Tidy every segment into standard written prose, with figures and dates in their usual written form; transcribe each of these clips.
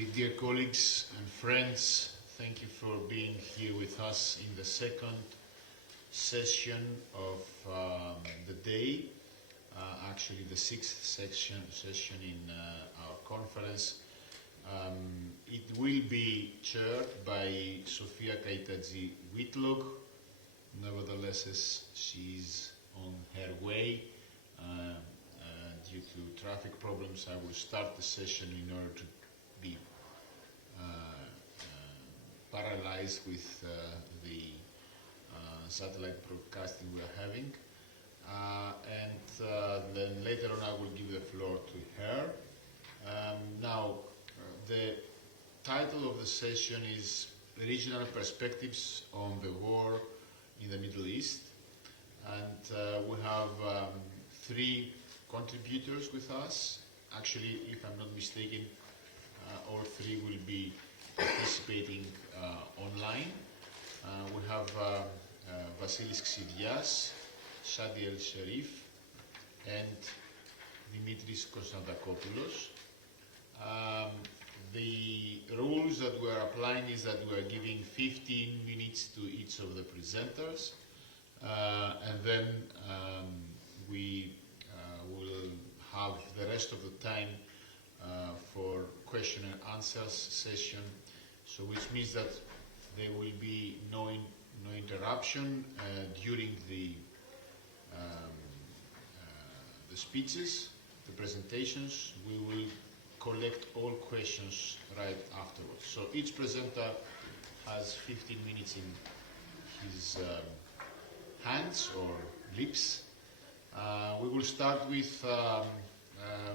Okay, dear colleagues and friends, thank you for being here with us in the second session of the day, actually the sixth session in our conference. It will be chaired by Sofia Kaitaji Whitlock. Nevertheless, she's on her way. Due to traffic problems, I will start the session in order to be parallelized with the satellite broadcasting we are having. Then later on I will give the floor to her. Now, the title of the session is Regional Perspectives on the War in the Middle East. And we have three contributors with us. Actually, if I'm not mistaken, all three will be participating online. We have Vasilis Xidias, Shadi El Sharif, and Dimitris Konstantakopoulos. The rules that we are applying is that we are giving 15 minutes to each of the presenters, and then we will have the rest of the time for question and answers session, so which means that there will be no interruption during the speeches, the presentations. We will collect all questions right afterwards. So each presenter has 15 minutes in his hands or lips. We will start with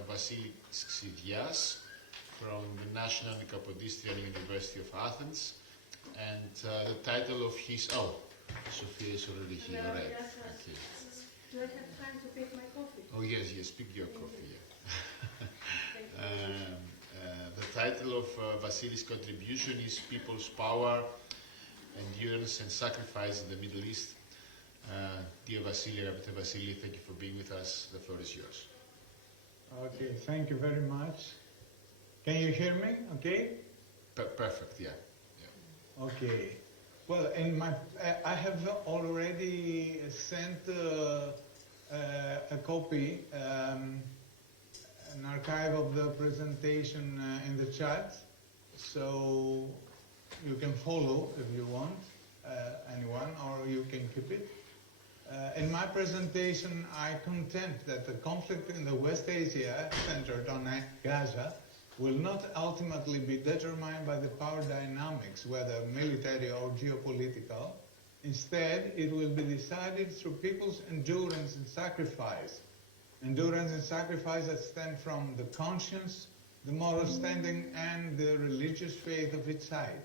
Vasilis Xidias from the National Kapodistrian University of Athens, and the title of his... Oh, Sophia is already here, Hello, right? yes, Okay. Do I have time to pick my coffee? Oh yes, pick your coffee, yeah. The title of Vasilis' contribution is People's Power, Endurance and Sacrifice in the Middle East. Dear Vasili, Rabbi Vasili, thank you for being with us. The floor is yours. Okay, thank you very much. Can you hear me? Okay? Perfect, yeah. Okay. Well, I have already sent a copy, an archive of the presentation in the chat, so you can follow if you want, anyone, or you can keep it. In my presentation, I contend that the conflict in the West Asia, centered on Gaza, will not ultimately be determined by the power dynamics, whether military or geopolitical. Instead, it will be decided through people's endurance and sacrifice. Endurance and sacrifice that stem from the conscience, the moral standing, and the religious faith of each side.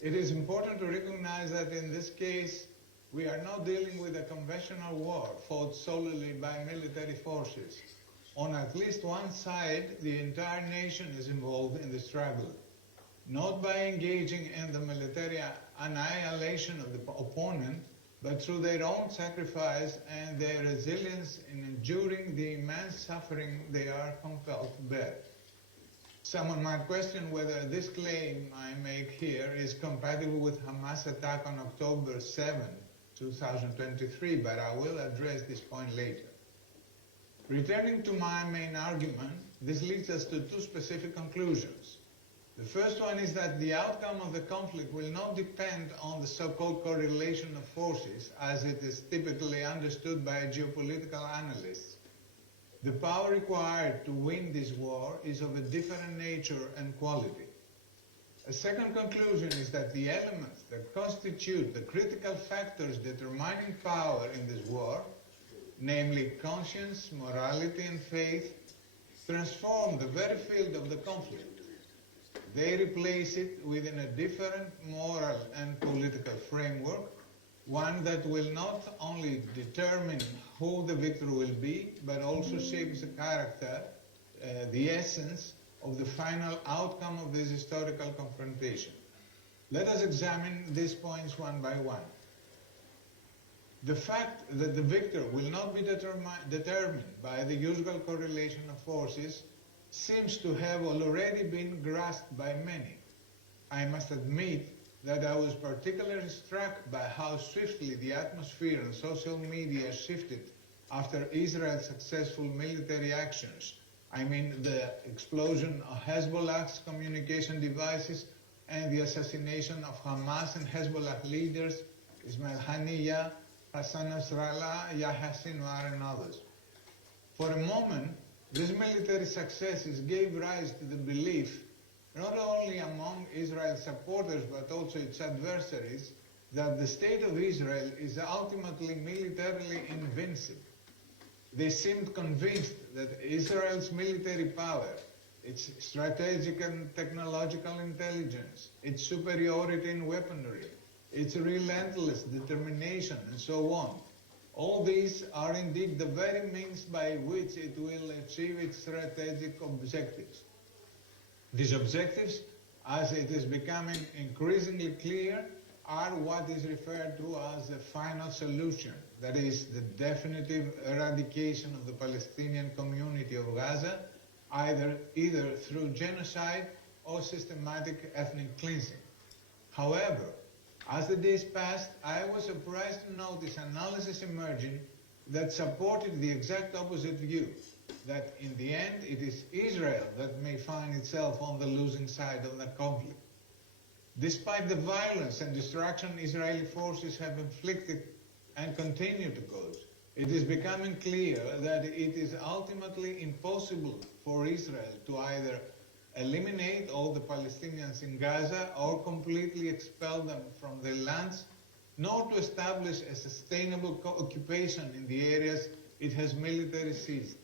It is important to recognize that in this case, we are not dealing with a conventional war fought solely by military forces. On at least one side, the entire nation is involved in the struggle, not by engaging in the military annihilation of the opponent, but through their own sacrifice and their resilience in enduring the immense suffering they are compelled to bear. Someone might question whether this claim I make here is compatible with Hamas attack on October 7, 2023, but I will address this point later. Returning to my main argument, this leads us to two specific conclusions. The first one is that the outcome of the conflict will not depend on the so-called correlation of forces, as it is typically understood by geopolitical analysts. The power required to win this war is of a different nature and quality. A second conclusion is that the elements that constitute the critical factors determining power in this war, namely conscience, morality, and faith, transform the very field of the conflict. They replace it within a different moral and political framework, one that will not only determine who the victor will be, but also shapes the character, the essence of the final outcome of this historical confrontation. Let us examine these points one by one. The fact that the victor will not be determined by the usual correlation of forces seems to have already been grasped by many. I must admit that I was particularly struck by how swiftly the atmosphere on social media shifted after Israel's successful military actions. I mean the explosion of Hezbollah's communication devices and the assassination of Hamas and Hezbollah leaders Ismail Haniyeh, Hassan Nasrallah, Yahya Sinwar and others. For a moment, these military successes gave rise to the belief, not only among Israel's supporters but also its adversaries, that the state of Israel is ultimately militarily invincible. They seemed convinced that Israel's military power, its strategic and technological intelligence, its superiority in weaponry, its relentless determination, and so on, all these are indeed the very means by which it will achieve its strategic objectives. These objectives, as it is becoming increasingly clear, are what is referred to as the final solution, that is, the definitive eradication of the Palestinian community of Gaza, either through genocide or systematic ethnic cleansing. However, as the days passed, I was surprised to notice analysis emerging that supported the exact opposite view, that in the end it is Israel that may find itself on the losing side of the conflict. Despite the violence and destruction Israeli forces have inflicted and continue to cause, it is becoming clear that it is ultimately impossible for Israel to either eliminate all the Palestinians in Gaza or completely expel them from their lands, nor to establish a sustainable occupation in the areas it has militarily seized.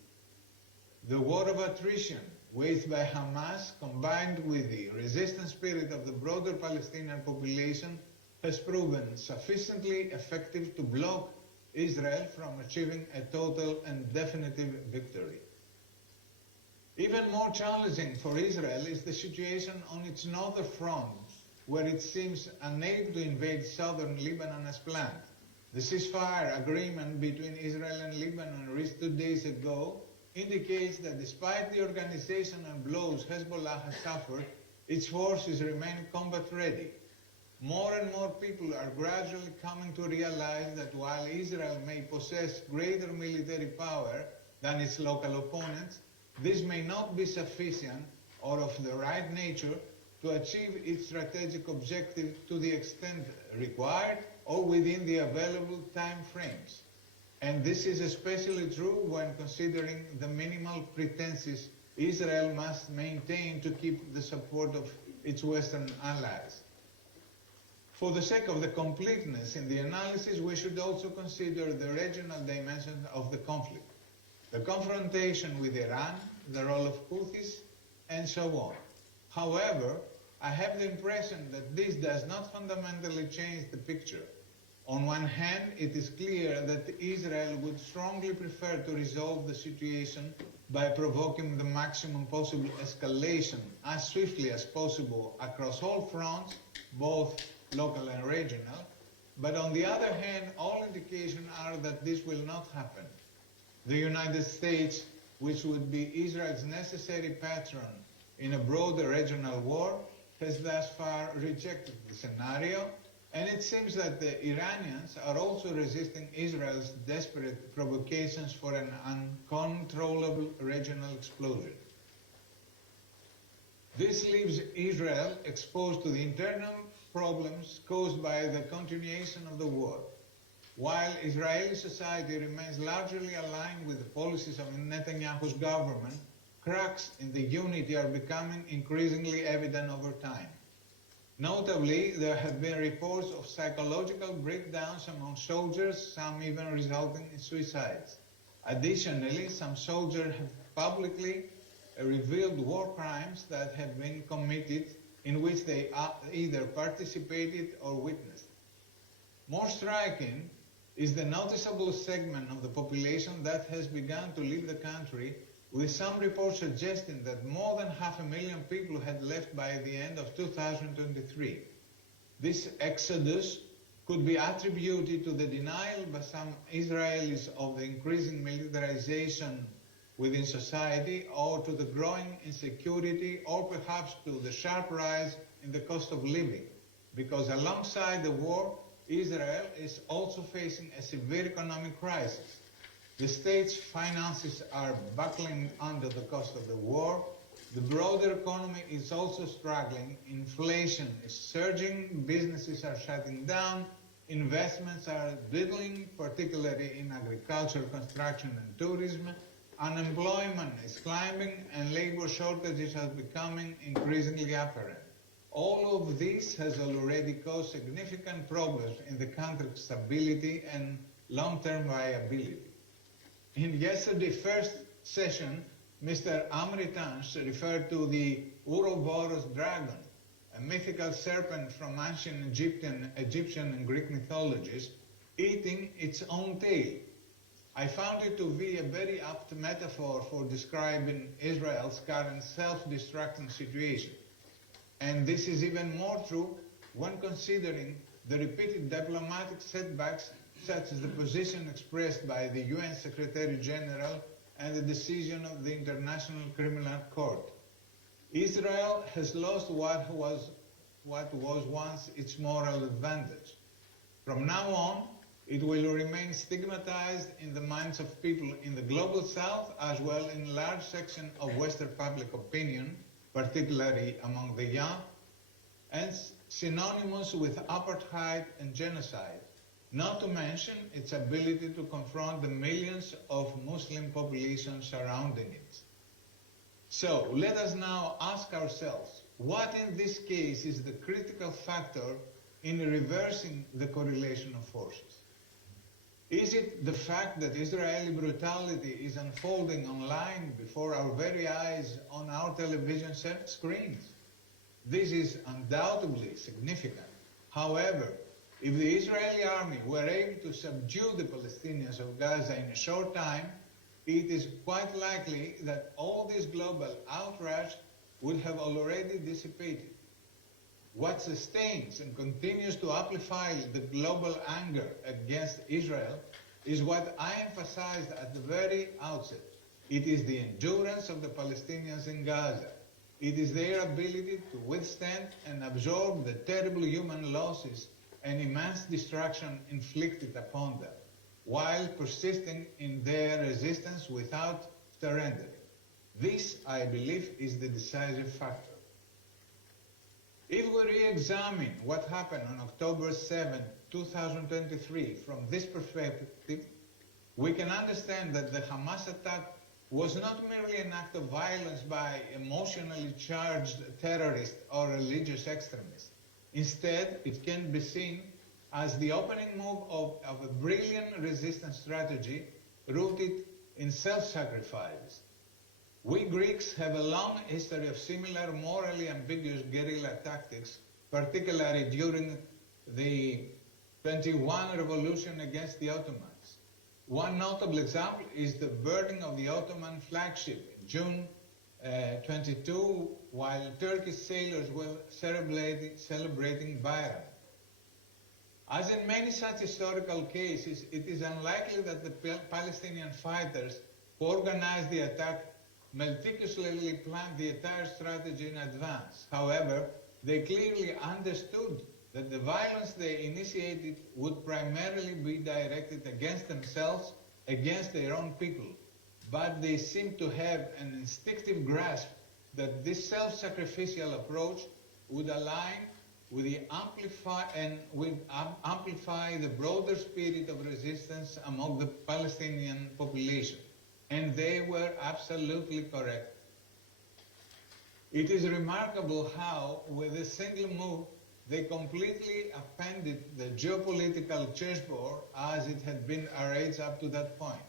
The war of attrition waged by Hamas, combined with the resistance spirit of the broader Palestinian population, has proven sufficiently effective to block Israel from achieving a total and definitive victory. Even more challenging for Israel is the situation on its northern front, where it seems unable to invade southern Lebanon as planned. The ceasefire agreement between Israel and Lebanon reached 2 days ago indicates that despite the organization and blows Hezbollah has suffered, its forces remain combat ready. More and more people are gradually coming to realize that while Israel may possess greater military power than its local opponents, this may not be sufficient or of the right nature to achieve its strategic objective to the extent required or within the available time frames. And this is especially true when considering the minimal pretenses Israel must maintain to keep the support of its Western allies. For the sake of the completeness in the analysis, we should also consider the regional dimension of the conflict, the confrontation with Iran, the role of Houthis, and so on. However, I have the impression that this does not fundamentally change the picture. On one hand, it is clear that Israel would strongly prefer to resolve the situation by provoking the maximum possible escalation as swiftly as possible across all fronts, both local and regional. But on the other hand, all indications are that this will not happen. The United States, which would be Israel's necessary patron in a broader regional war, has thus far rejected the scenario, and it seems that the Iranians are also resisting Israel's desperate provocations for an uncontrollable regional explosion. This leaves Israel exposed to the internal problems caused by the continuation of the war. While Israeli society remains largely aligned with the policies of Netanyahu's government, cracks in the unity are becoming increasingly evident over time. Notably, there have been reports of psychological breakdowns among soldiers, some even resulting in suicides. Additionally, some soldiers have publicly revealed war crimes that have been committed in which they either participated or witnessed. More striking is the noticeable segment of the population that has begun to leave the country, with some reports suggesting that more than 500,000 people had left by the end of 2023. This exodus could be attributed to the denial by some Israelis of the increasing militarization within society, or to the growing insecurity, or perhaps to the sharp rise in the cost of living. Because alongside the war, Israel is also facing a severe economic crisis. The state's finances are buckling under the cost of the war. The broader economy is also struggling. Inflation is surging, businesses are shutting down, investments are dwindling, particularly in agriculture, construction and tourism. Unemployment is climbing and labor shortages are becoming increasingly apparent. All of this has already caused significant problems in the country's stability and long-term viability. In yesterday's first session, Mr. Amri Tansh referred to the Ouroboros dragon, a mythical serpent from ancient Egyptian and Greek mythologies, eating its own tail. I found it to be a very apt metaphor for describing Israel's current self-destructing situation. And this is even more true when considering the repeated diplomatic setbacks, such as the position expressed by the UN Secretary General and the decision of the International Criminal Court. Israel has lost what was once its moral advantage. From now on, it will remain stigmatized in the minds of people in the global south as well in a large section of Western public opinion, particularly among the young, and synonymous with apartheid and genocide, not to mention its ability to confront the millions of Muslim population surrounding it. So let us now ask ourselves, what in this case is the critical factor in reversing the correlation of forces? Is it the fact that Israeli brutality is unfolding online before our very eyes on our television screens? This is undoubtedly significant. However, if the Israeli army were able to subdue the Palestinians of Gaza in a short time, it is quite likely that all this global outrage would have already dissipated. What sustains and continues to amplify the global anger against Israel is what I emphasized at the very outset. It is the endurance of the Palestinians in Gaza. It is their ability to withstand and absorb the terrible human losses and immense destruction inflicted upon them, while persisting in their resistance without surrendering. This, I believe, is the decisive factor. If we re-examine what happened on October 7, 2023 from this perspective, we can understand that the Hamas attack was not merely an act of violence by emotionally charged terrorists or religious extremists. Instead, it can be seen as the opening move of a brilliant resistance strategy rooted in self-sacrifice. We Greeks have a long history of similar morally ambiguous guerrilla tactics, particularly during the 21 revolution against the Ottomans. One notable example is the burning of the Ottoman flagship in June 22, while Turkish sailors were celebrating Bayram. As in many such historical cases, it is unlikely that the Palestinian fighters who organized the attack meticulously planned the entire strategy in advance. However, they clearly understood that the violence they initiated would primarily be directed against themselves, against their own people. But they seemed to have an instinctive grasp that this self-sacrificial approach would align with the amplify the broader spirit of resistance among the Palestinian population. And they were absolutely correct. It is remarkable how, with a single move, they completely upended the geopolitical chessboard as it had been arranged up to that point.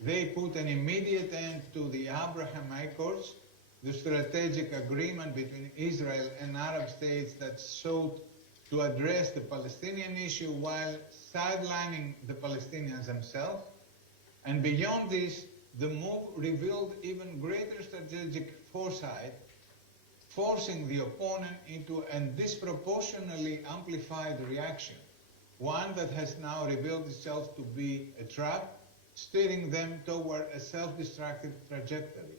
They put an immediate end to the Abraham Accords, the strategic agreement between Israel and Arab states that sought to address the Palestinian issue while sidelining the Palestinians themselves. And beyond this, the move revealed even greater strategic foresight, forcing the opponent into a disproportionately amplified reaction, one that has now revealed itself to be a trap steering them toward a self-destructive trajectory.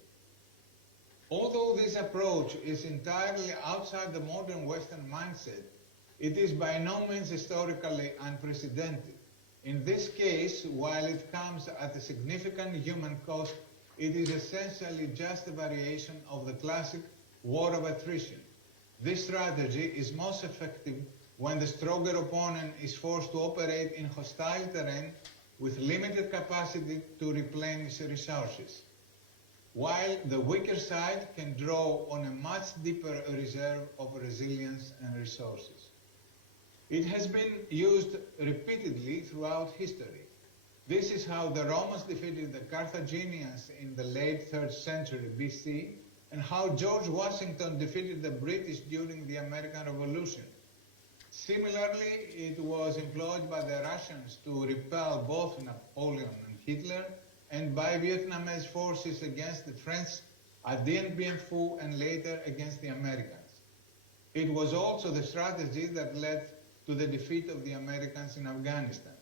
Although this approach is entirely outside the modern Western mindset, it is by no means historically unprecedented. In this case, while it comes at a significant human cost, it is essentially just a variation of the classic war of attrition. This strategy is most effective when the stronger opponent is forced to operate in hostile terrain with limited capacity to replenish resources, while the weaker side can draw on a much deeper reserve of resilience and resources. It has been used repeatedly throughout history. This is how the Romans defeated the Carthaginians in the late 3rd century BC, and how George Washington defeated the British during the American Revolution. Similarly, it was employed by the Russians to repel both Napoleon and Hitler, and by Vietnamese forces against the French at Dien Bien Phu and later against the Americans. It was also the strategy that led to the defeat of the Americans in Afghanistan.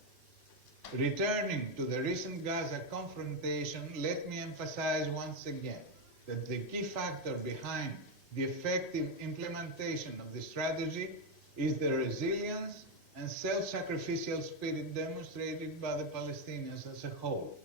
Returning to the recent Gaza confrontation, let me emphasize once again that the key factor behind the effective implementation of this strategy is the resilience and self-sacrificial spirit demonstrated by the Palestinians as a whole.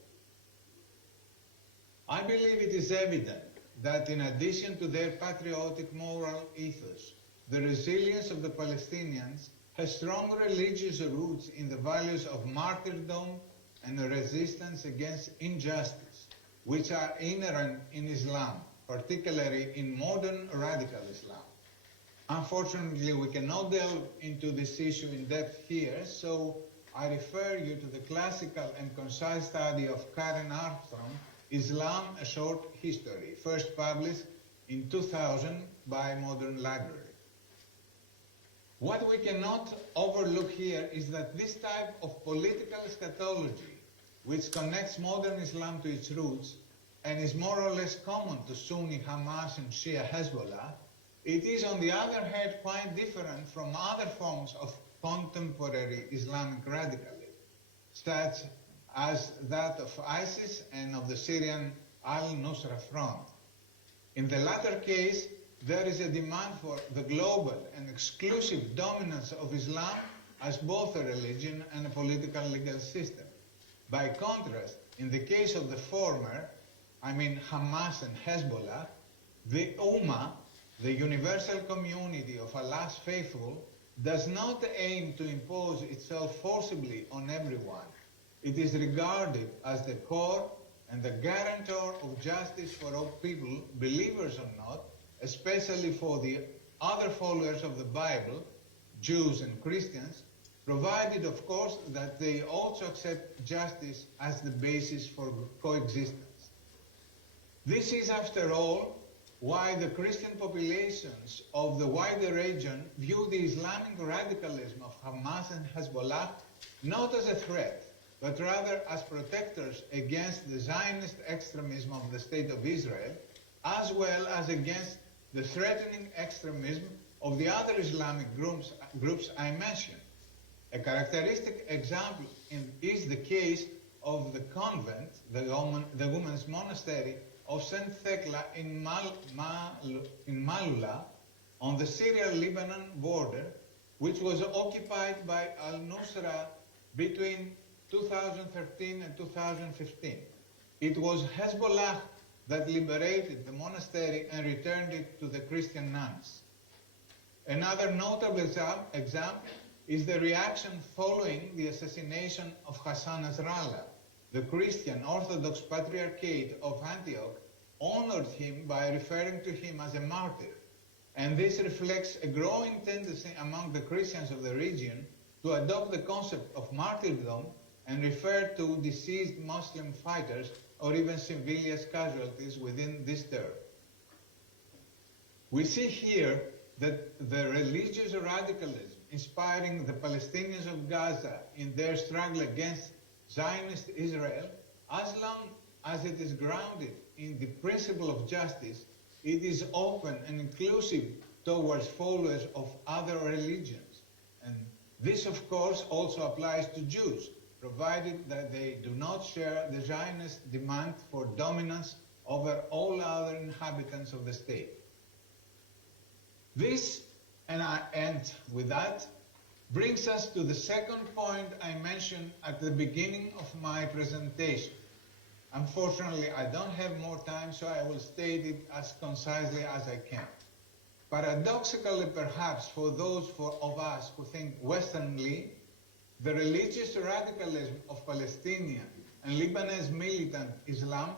I believe it is evident that in addition to their patriotic moral ethos, the resilience of the Palestinians has strong religious roots in the values of martyrdom and resistance against injustice, which are inherent in Islam, particularly in modern radical Islam. Unfortunately, we cannot delve into this issue in depth here, so I refer you to the classical and concise study of Karen Armstrong, Islam, A Short History, first published in 2000 by Modern Library. What we cannot overlook here is that this type of political eschatology, which connects modern Islam to its roots and is more or less common to Sunni Hamas and Shia Hezbollah, it is on the other hand quite different from other forms of contemporary Islamic radicalism, such as that of ISIS and of the Syrian al-Nusra Front. In the latter case, there is a demand for the global and exclusive dominance of Islam as both a religion and a political legal system. By contrast, in the case of the former, I mean Hamas and Hezbollah, the Ummah, the universal community of Allah's faithful, does not aim to impose itself forcibly on everyone. It is regarded as the core and the guarantor of justice for all people, believers or not, especially for the other followers of the Bible, Jews and Christians, provided, of course, that they also accept justice as the basis for coexistence. This is, after all, why the Christian populations of the wider region view the Islamic radicalism of Hamas and Hezbollah not as a threat, but rather as protectors against the Zionist extremism of the State of Israel, as well as against the threatening extremism of the other Islamic groups I mentioned. A characteristic example is the case of the convent, the women's monastery of St. Thecla in Malula on the Syria-Lebanon border, which was occupied by al-Nusra between 2013 and 2015. It was Hezbollah that liberated the monastery and returned it to the Christian nuns. Another notable example is the reaction following the assassination of Hassan Nasrallah. The Christian Orthodox Patriarchate of Antioch honored him by referring to him as a martyr, and this reflects a growing tendency among the Christians of the region to adopt the concept of martyrdom and refer to deceased Muslim fighters or even civilian casualties within this term. We see here that the religious radicalism inspiring the Palestinians of Gaza in their struggle against Zionist Israel, as long as it is grounded in the principle of justice, it is open and inclusive towards followers of other religions. And this, of course, also applies to Jews, provided that they do not share the Zionist demand for dominance over all other inhabitants of the state. This, and I end with that, brings us to the second point I mentioned at the beginning of my presentation. Unfortunately, I don't have more time, so I will state it as concisely as I can. Paradoxically, perhaps, for those of us who think Westernly, the religious radicalism of Palestinian and Lebanese militant Islam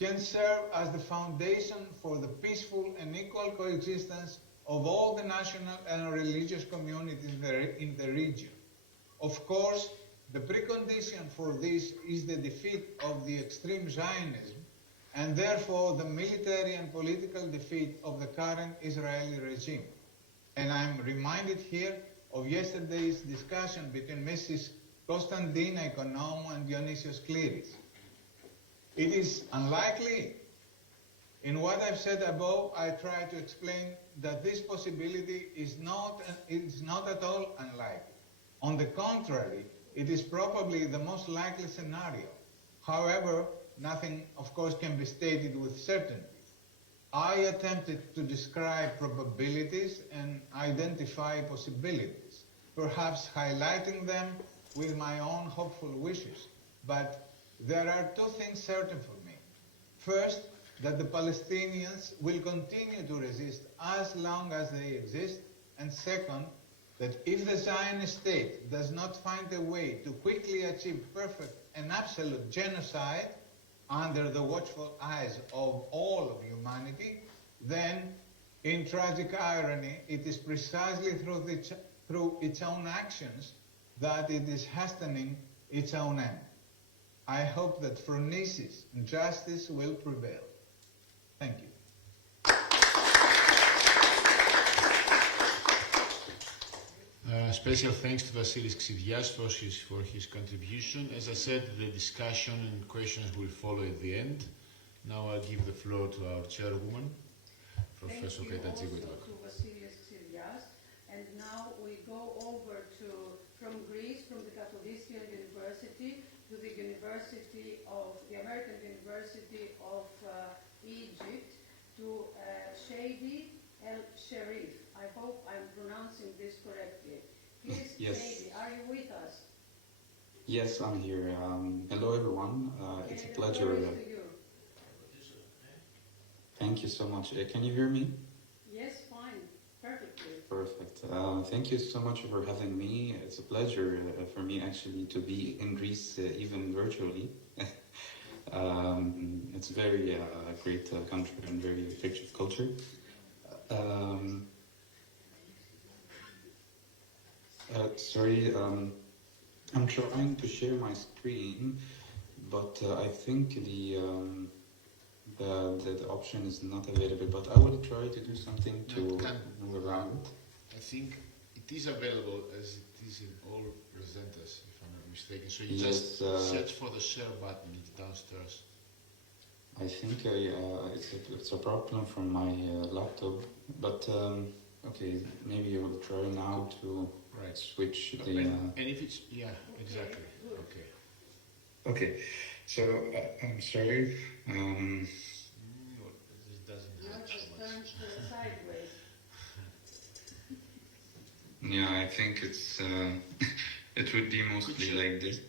can serve as the foundation for the peaceful and equal coexistence of all the national and religious communities in the region. Of course, the precondition for this is the defeat of the extreme Zionism and therefore the military and political defeat of the current Israeli regime. And I'm reminded here of yesterday's discussion between Mrs. Konstantina Economou and Dionysios Kliris. It is unlikely. In what I've said above, I try to explain that this possibility is not at all unlikely. On the contrary, it is probably the most likely scenario. However, nothing, of course, can be stated with certainty. I attempted to describe probabilities and identify possibilities, perhaps highlighting them with my own hopeful wishes. But there are two things certain for me. First, that the Palestinians will continue to resist as long as they exist. And second, that if the Zionist state does not find a way to quickly achieve perfect and absolute genocide under the watchful eyes of all of humanity, then, in tragic irony, it is precisely through its own actions that it is hastening its own end. I hope that phronesis and justice will prevail. Thank you. Special thanks to Vasilis Xidias for his contribution. As I said, the discussion and questions will follow at the end. Now I'll give the floor to our chairwoman, Professor Kaita Tzigouilou. Thank you also to Vasilis Xidias. And now we go over from Greece, from the Katholikos University to the American University of Egypt, to Shady El-Sherif. I hope I'm pronouncing this correctly. Please, Yes. Shady, are you with us? Yes, I'm here. Hello, everyone. It's a Okay, pleasure. the floor is to you. Thank you so much. Can you hear me? Yes, fine, perfectly. Perfect. Thank you so much for having me. It's a pleasure for me actually to be in Greece, even virtually. It's a very great country and very rich of culture. Sorry, I'm trying to share my screen, but I think the option is not available. But I will try to do something to move around. I think it is available as it is in all presenters, if I'm not mistaken. So you Yes, just search for the share button, it's downstairs. I think it's a problem from my laptop, but okay, maybe I will try now to Right. switch the. And if it's, yeah, exactly. Okay. Okay, so I'm sorry. This doesn't Now help so just much. turn sideways. Yeah, I think it's it would be mostly like this.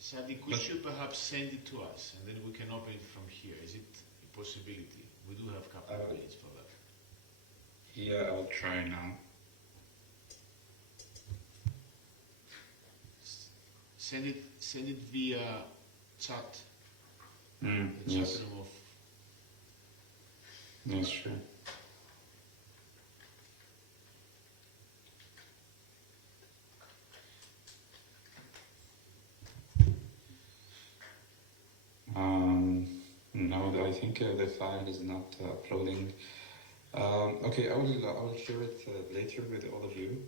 Sadi, could you perhaps send it to us and then we can open it from here? Is it a possibility? We do have a couple of minutes for that. Yeah, I'll try now. Send it via chat. The Yes, chat room of. yes, sure. No, I think the file is not uploading. Okay, I will share it later with all of you.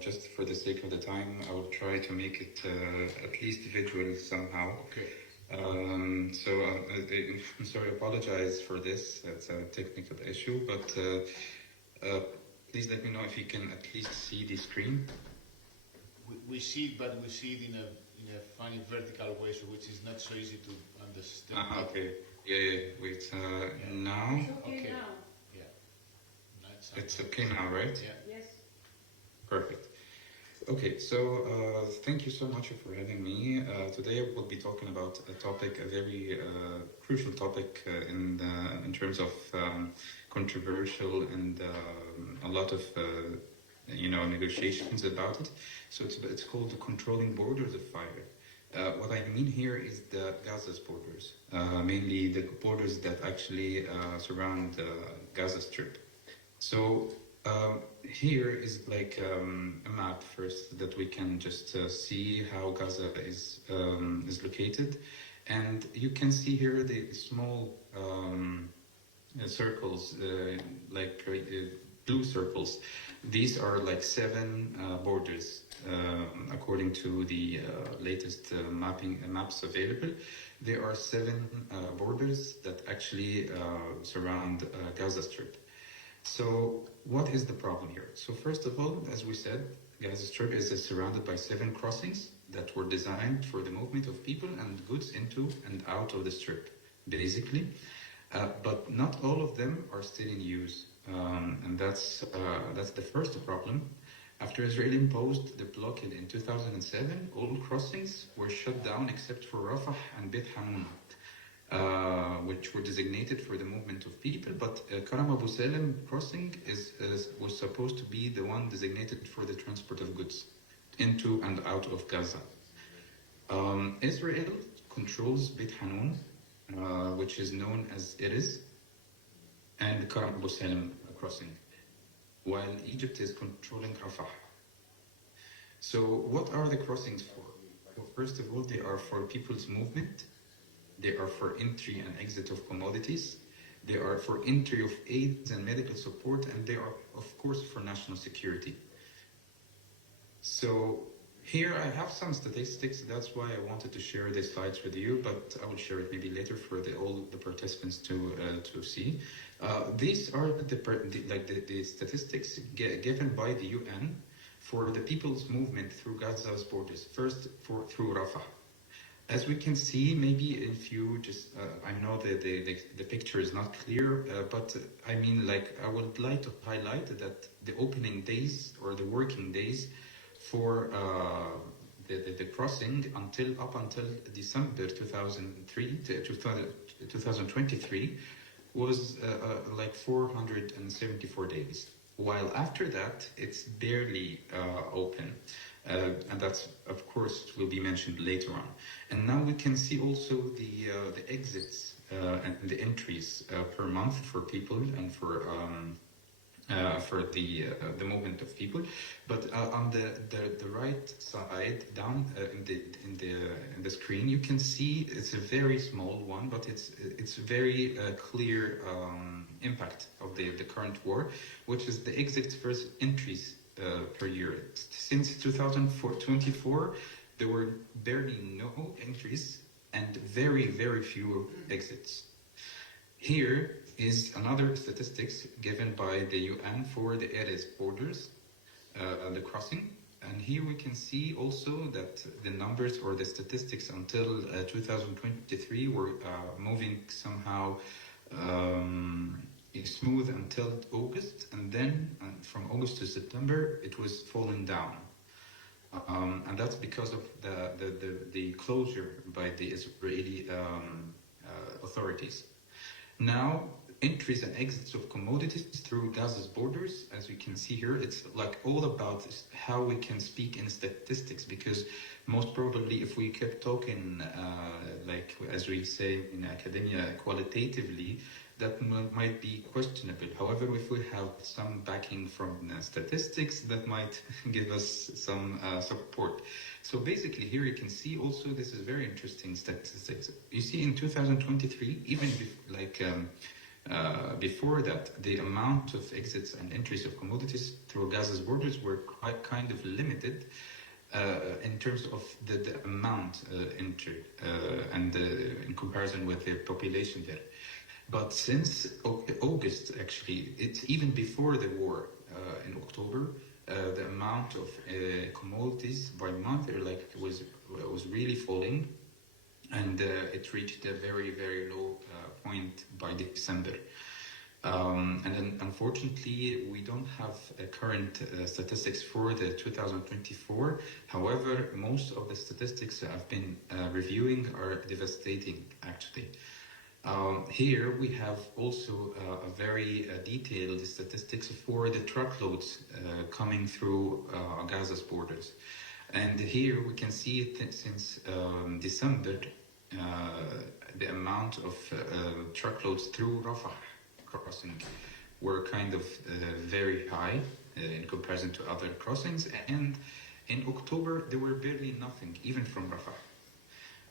Just for the sake of the time, I will try to make it at least visual somehow. Okay. So I'm sorry, I apologize for this. It's a technical issue, but please let me know if you can at least see the screen. We see it, but we see it in in a funny vertical way, so which is not so easy to understand. Okay. Yeah. Wait. Now It's okay Okay. now. Yeah. Nice. it's okay now, right? Yeah. Yes. Perfect. Okay, so thank you so much for having me. Today we'll be talking about a topic, a very crucial topic in terms of controversial and a lot of negotiations about it. So it's called the controlling borders of fire. What I mean here is the Gaza's borders, mainly the borders that actually surround the Gaza Strip. So here is like a map first that we can just see how Gaza is located, and you can see here the small circles, blue circles. These are like 7 borders according to the latest maps available. There are 7 borders that actually surround Gaza Strip. So what is the problem here? So first of all, as we said, Gaza Strip is surrounded by 7 crossings that were designed for the movement of people and goods into and out of the strip, basically. But not all of them are still in use, and that's the first problem. After Israel imposed the blockade in 2007, all crossings were shut down except for Rafah and Beit Hanun, which were designated for the movement of people, but Karam Abu Salem crossing was supposed to be the one designated for the transport of goods into and out of Gaza. Israel controls Beit Hanun, which is known as Erez, and Karam Abu Salem crossing, while Egypt is controlling Rafah. So what are the crossings for? Well, first of all, they are for people's movement. They are for entry and exit of commodities. They are for entry of aids and medical support, and they are, of course, for national security. So here I have some statistics. That's why I wanted to share the slides with you, but I will share it maybe later for all the participants to see. These are the statistics given by the UN for the people's movement through Gaza's borders. First, through Rafah. As we can see, maybe if you just, I know the picture is not clear, but I mean, like, I would like to highlight that the opening days or the working days for the crossing up until December 2023 was like 474 days. While after that, it's barely open. And that's, of course, will be mentioned later on. And now we can see also the exits and the entries per month for people and for the movement of people. But on the right side down in the screen, you can see it's a very small one, but it's very clear impact of the current war, which is the exits versus entries per year. Since 2024, there were barely no entries and very, very few exits. Here is another statistics given by the UN for the Erez borders, the crossing. And here we can see also that the numbers or the statistics until 2023 were moving somehow smooth until August, and then from August to September it was falling down, and that's because of the closure by the Israeli authorities. Now, entries and exits of commodities through Gaza's borders, as you can see here, it's like all about how we can speak in statistics, because most probably if we kept talking like as we say in academia qualitatively, that might be questionable. However, if we have some backing from statistics, that might give us some support. So basically here you can see also, this is very interesting statistics. You see in 2023, even before that, the amount of exits and entries of commodities through Gaza's borders were quite kind of limited in terms of the amount entered and in comparison with the population there. But since August, actually, it's even before the war in October, the amount of commodities by month was was really falling, and it reached a very, very low point by December. And then unfortunately, we don't have current statistics for the 2024. However, most of the statistics I've been reviewing are devastating, actually. Here we have also a very detailed statistics for the truckloads coming through Gaza's borders. And here we can see it since December, the amount of truckloads through Rafah crossing were kind of very high in comparison to other crossings. And in October, there were barely nothing, even from Rafah.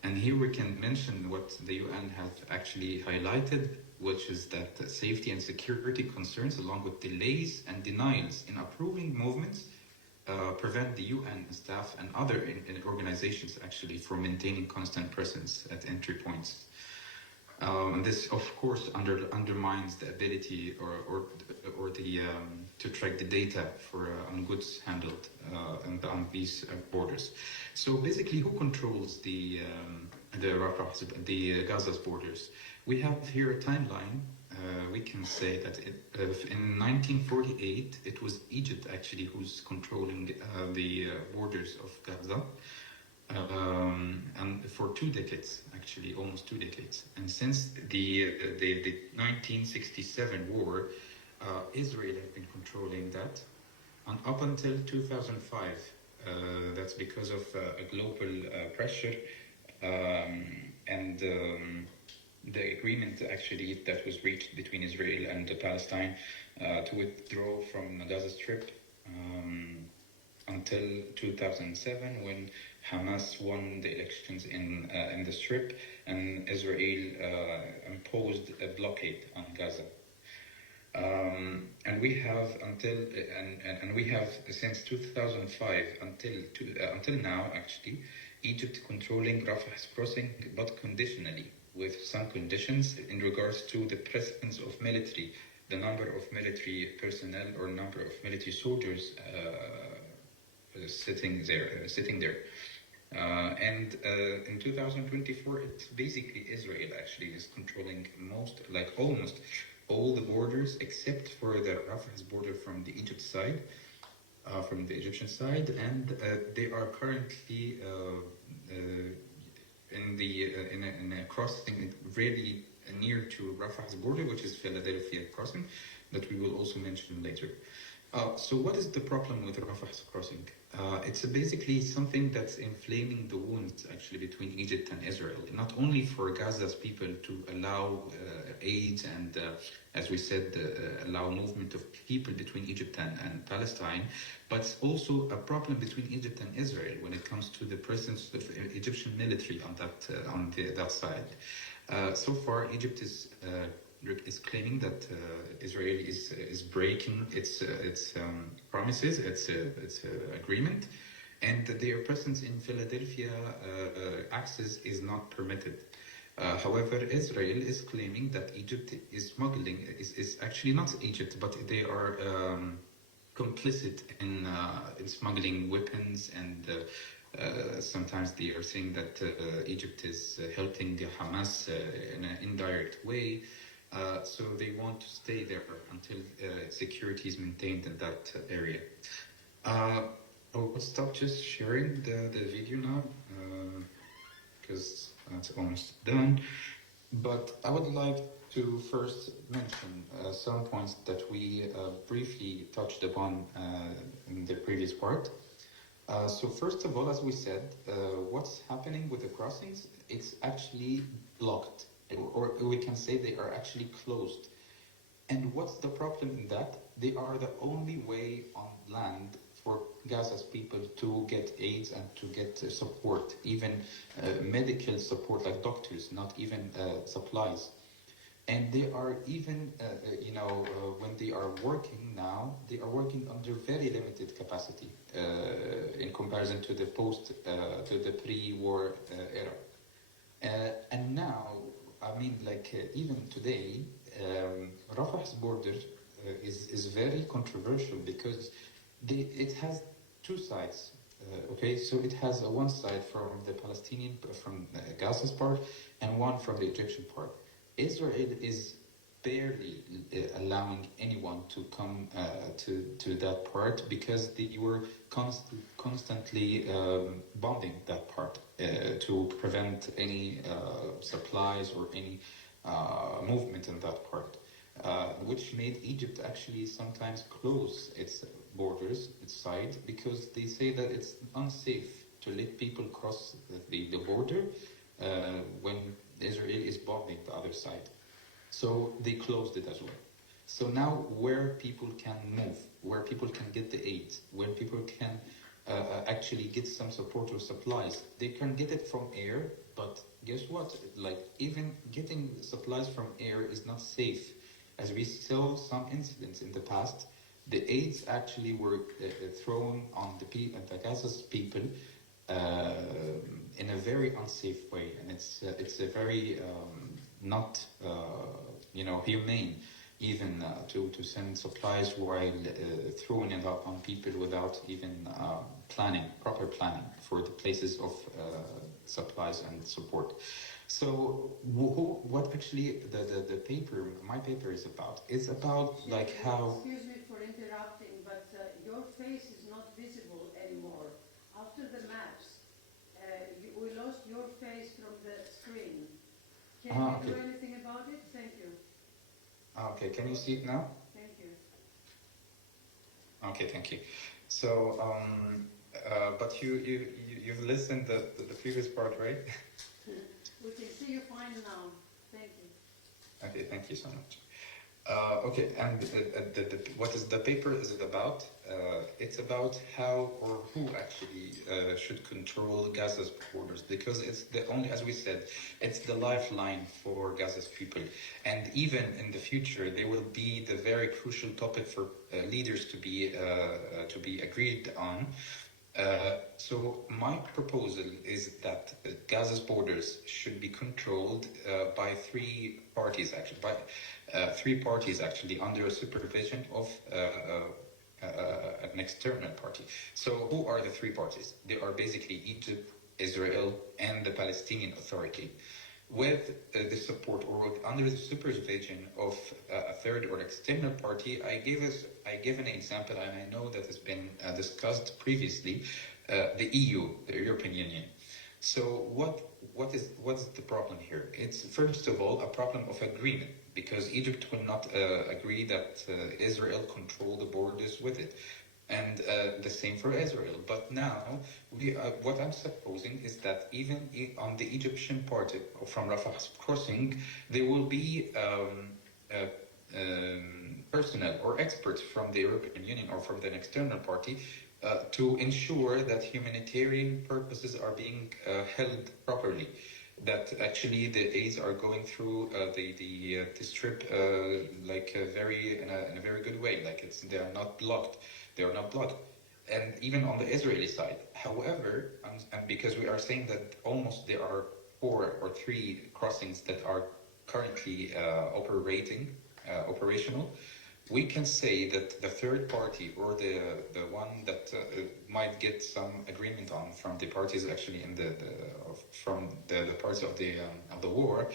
And here we can mention what the UN has actually highlighted, which is that safety and security concerns, along with delays and denials in approving movements, prevent the UN staff and other organizations actually from maintaining constant presence at entry points. This, of course, undermines the ability or the to track the data for on goods handled on these borders. So basically, who controls the Gaza's borders? We have here a timeline. We can say that in 1948, it was Egypt actually who's controlling the borders of Gaza. And for 2 decades, actually almost 2 decades. And since the 1967 war, Israel had been controlling that, and up until 2005. That's because of a global pressure and the agreement actually that was reached between Israel and Palestine to withdraw from the Gaza Strip until 2007, when Hamas won the elections in the Strip, and Israel imposed a blockade on Gaza. And we have and we have since 2005 until now actually Egypt controlling Rafah's crossing, but conditionally, with some conditions in regards to the presence of military, the number of military personnel or number of military soldiers sitting there. And in 2024, it's basically Israel actually is controlling almost all the borders except for the Rafah's border from the from the Egyptian side, and they are currently in a crossing really near to Rafah's border, which is Philadelphia crossing, that we will also mention later. So what is the problem with Rafah's crossing? It's basically something that's inflaming the wounds actually between Egypt and Israel, not only for Gaza's people to allow aid and, as we said, allow movement of people between Egypt and Palestine, but it's also a problem between Egypt and Israel when it comes to the presence of Egyptian military on that side. So far, Egypt is claiming that Israel is breaking its promises, its agreement, and that their presence in Philadelphia access is not permitted. However, Israel is claiming that Egypt is smuggling, is actually not Egypt, but they are complicit in smuggling weapons, and sometimes they are saying that Egypt is helping Hamas in an indirect way. So they want to stay there until security is maintained in that area. I'll stop just sharing the video now because it's almost done. But I would like to first mention some points that we briefly touched upon in the previous part. So first of all, as we said, what's happening with the crossings? It's actually blocked, or we can say they are actually closed. And what's the problem in that? They are the only way on land for Gaza's people to get aids and to get support, even medical support like doctors, not even supplies. And they are even, when they are working now, they are working under very limited capacity in comparison to the to the pre-war era. And now, even today, Rafah's border is very controversial because it has two sides. Okay, so it has one side from the Palestinian, from Gaza's part, and one from the Egyptian part. Israel is barely allowing anyone to come to that part because they were constantly bombing that part to prevent any supplies or any movement in that part, which made Egypt actually sometimes close its borders, its side, because they say that it's unsafe to let people cross the border when Israel is bombing the other side. So they closed it as well. So now where people can move, where people can get the aid, where people can actually get some support or supplies, they can get it from air, but guess what? Like even getting supplies from air is not safe. As we saw some incidents in the past, the aids actually were thrown on the Gaza's people in a very unsafe way, and it's a very not humane even to send supplies while throwing it up on people without even proper planning for the places of supplies and support. So what actually the paper, my paper is about? It's about like how... Excuse me for interrupting, but your face is not visible anymore. After the maps, we lost your face from the screen. Can you do anything about it? Thank you. Okay, can you see it now? Thank you. Okay, thank you. So, but you've listened the previous part, right? We can see you fine now. Thank you. Okay, thank you so much. Okay, and what is the paper is it about? It's about how or who actually should control Gaza's borders, because it's the only, as we said, it's the lifeline for Gaza's people. And even in the future, they will be the very crucial topic for leaders to be agreed on. So my proposal is that Gaza's borders should be controlled by three parties actually under supervision of an external party. So who are the three parties? They are basically Egypt, Israel, and the Palestinian Authority, with the support or under the supervision of a third or external party. I give an example, and I know that has been discussed previously, the EU, the European Union. So what's the problem here? It's first of all a problem of agreement, because Egypt will not agree that Israel control the borders with it. And the same for Israel. But now, what I'm supposing is that even on the Egyptian part from Rafah's crossing, there will be personnel or experts from the European Union or from the external party to ensure that humanitarian purposes are being held properly, that actually the aids are going through the strip in a very good way, like they are not blocked. They are not blocked. And even on the Israeli side. However, and because we are saying that almost there are 4 or 3 crossings that are currently operational, we can say that the third party or the one that might get some agreement on from the parties actually from the parts of the war,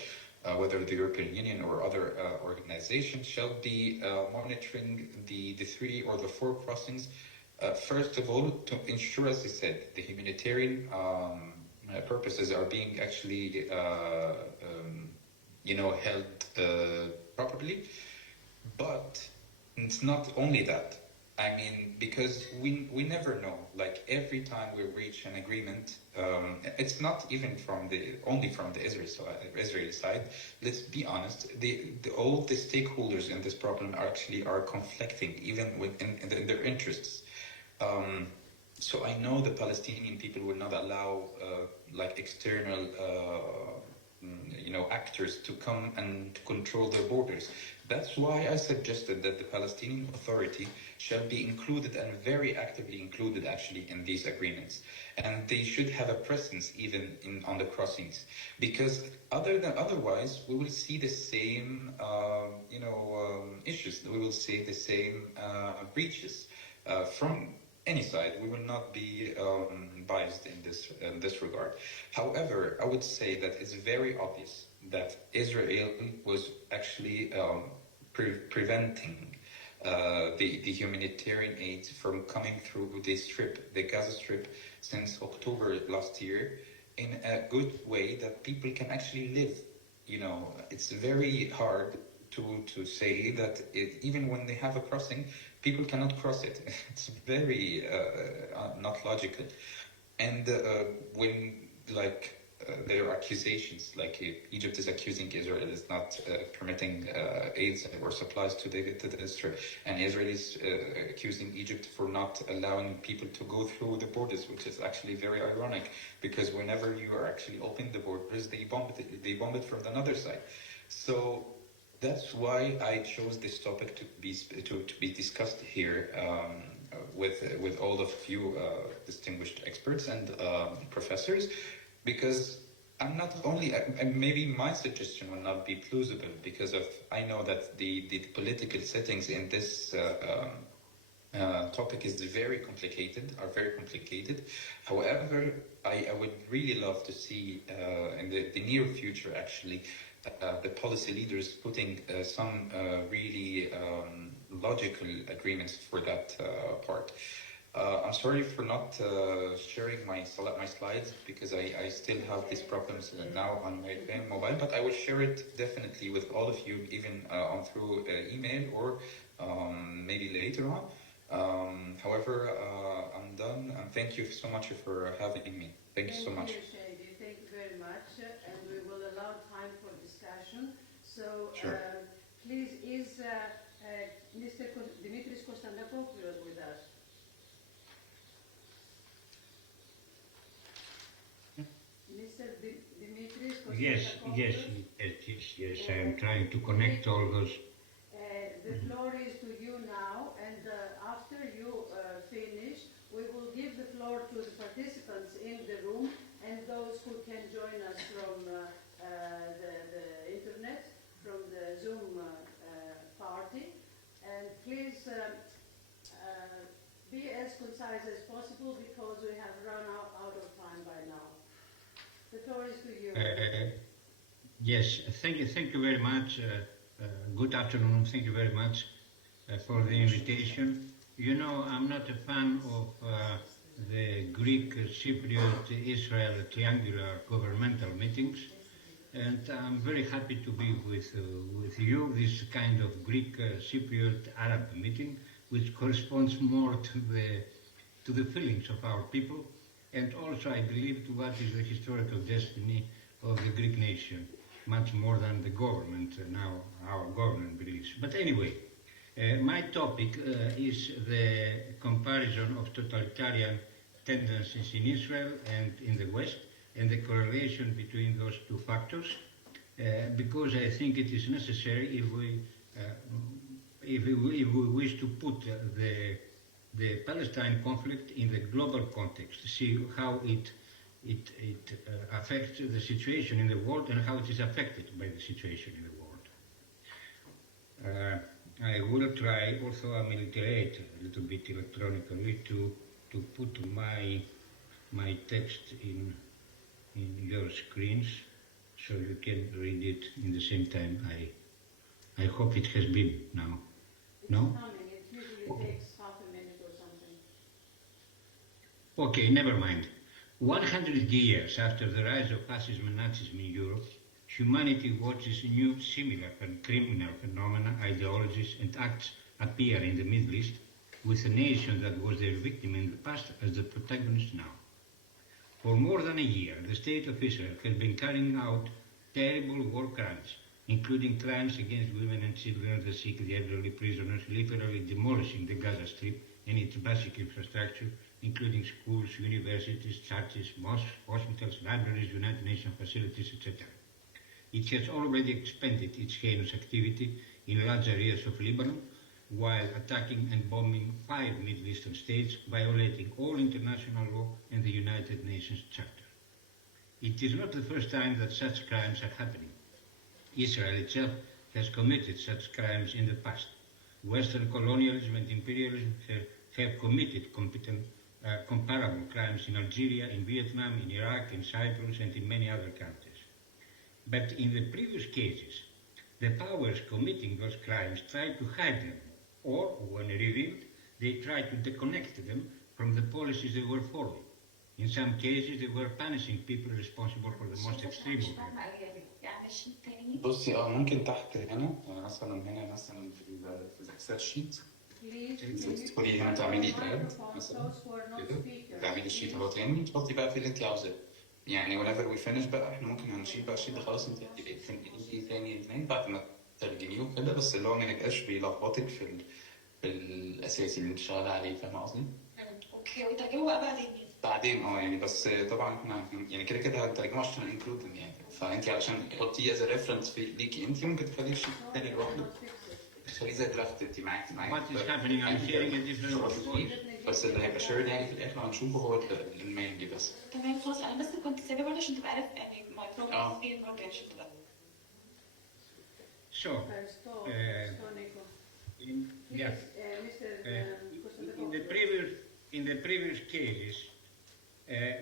whether the European Union or other organizations, shall be monitoring the 3 or the 4 crossings. First of all, to ensure, as I said, the humanitarian purposes are being actually held properly. But it's not only that. I mean, because we never know. Like every time we reach an agreement, it's not even only from the Israeli side. Let's be honest. All the stakeholders in this problem are conflicting, even in their interests. So I know the Palestinian people will not allow external actors to come and to control their borders. That's why I suggested that the Palestinian Authority shall be included, and very actively included actually, in these agreements. And they should have a presence even on the crossings, because otherwise we will see the same issues. We will see the same breaches from any side. We will not be biased in this regard. However, I would say that it's very obvious that Israel was actually preventing the humanitarian aid from coming through the strip, the Gaza Strip, since October last year, in a good way that people can actually live. It's very hard to say that even when they have a crossing, people cannot cross it. It's very not logical. And when there are accusations, like Egypt is accusing Israel is not permitting aids or supplies to the Strip, and Israel is accusing Egypt for not allowing people to go through the borders, which is actually very ironic, because whenever you are actually opening the borders, they bomb it from another side. So that's why I chose this topic to be discussed here with all of you distinguished experts and professors, because I'm not only, maybe my suggestion will not be plausible, because I know that the political settings in this topic are very complicated. However, I would really love to see in the near future, actually, the policy leaders putting some really logical agreements for that part. I'm sorry for not sharing my slides, because I still have these problems now on my mobile, but I will share it definitely with all of you, even through email or maybe later on. However, I'm done, and thank you so much for having me. Thank you so much. Thank you very much, and we will allow time for discussion. So, Sure. please, is Mr. Dimitris Konstantopoulos with us? Mr. Dimitris Konstantopoulos? Yes. I am trying to connect all those. The floor is to you now, and after you finish, we will give the floor to the participants in the room and those who can join us from the internet, from the Zoom party. And please be as concise as possible, because we have run out of time by now. The floor is to you. Yes, thank you very much. Good afternoon. Thank you very much for the invitation. I'm not a fan of the Greek Cypriot Israel triangular governmental meetings, and I'm very happy to be with you. This kind of Greek Cypriot Arab meeting, which corresponds more to the feelings of our people, and also I believe to what is the historical destiny of the Greek nation, much more than the government now our government believes. But anyway, my topic is the comparison of totalitarian tendencies in Israel and in the West, and the correlation between those two factors, because I think it is necessary if we wish to put the Palestine conflict in the global context, see how it affects the situation in the world and how it is affected by the situation in the world. I will try, also I will iterate a little bit electronically to put my text in your screens, so you can read it in the same time. I hope it has been now. It's No? coming. It usually takes half a minute or something. Okay, never mind. 100 years after the rise of fascism and Nazism in Europe, humanity watches new similar and criminal phenomena, ideologies and acts appear in the Middle East, with a nation that was their victim in the past as the protagonist now. For more than a year, the State of Israel has been carrying out terrible war crimes, including crimes against women and children, the sick, the elderly, prisoners, literally demolishing the Gaza Strip and its basic infrastructure, including schools, universities, churches, mosques, hospitals, libraries, United Nations facilities, etc. It has already expanded its heinous activity in large areas of Lebanon, while attacking and bombing 5 Middle Eastern states, violating all international law and the United Nations Charter. It is not the first time that such crimes are happening. Israel itself has committed such crimes in the past. Western colonialism and imperialism have committed comparable crimes in Algeria, in Vietnam, in Iraq, in Cyprus, and in many other countries. But in the previous cases, the powers committing those crimes tried to hide them, or, when revealed, they tried to disconnect them from the policies they were following. In some cases, they were punishing people responsible for the most extreme of them. بصي ممكن تحت هنا مثلا هنا مثلا في الاكسل شيت Please, تدخلي هنا تعملي تاب microphone, مثلا those who are not كده speakers. تعملي الشيت اهو تاني تحطي بقى في اللي انت عاوزاه يعني whenever we finish بقى احنا ممكن هنشيل بقى الشيت ده خلاص انت تنقليه تاني اتنين بعد ما ترجميه وكده بس اللي هو ما يبقاش بيلخبطك في الاساسي اللي انت شغاله عليه فاهمه قصدي؟ اوكي ويترجموا بقى بعدين يعني بس طبعا احنا يعني كده هنترجمه عشان انكلود يعني فانت علشان تحطيه از ريفرنس في ليكي انت ممكن تخليه الشيت التاني لوحده تخليه زي درافت انت معاكي What is happening? I'm hearing a different voice. بس اللي هيبقى شيرد يعني في الاخر هنشوفه هو المين دي بس. تمام خلاص انا بس كنت سايبه برضه عشان تبقى عارف يعني my program فين المره الجايه عشان تبقى. So, yeah. In the previous cases,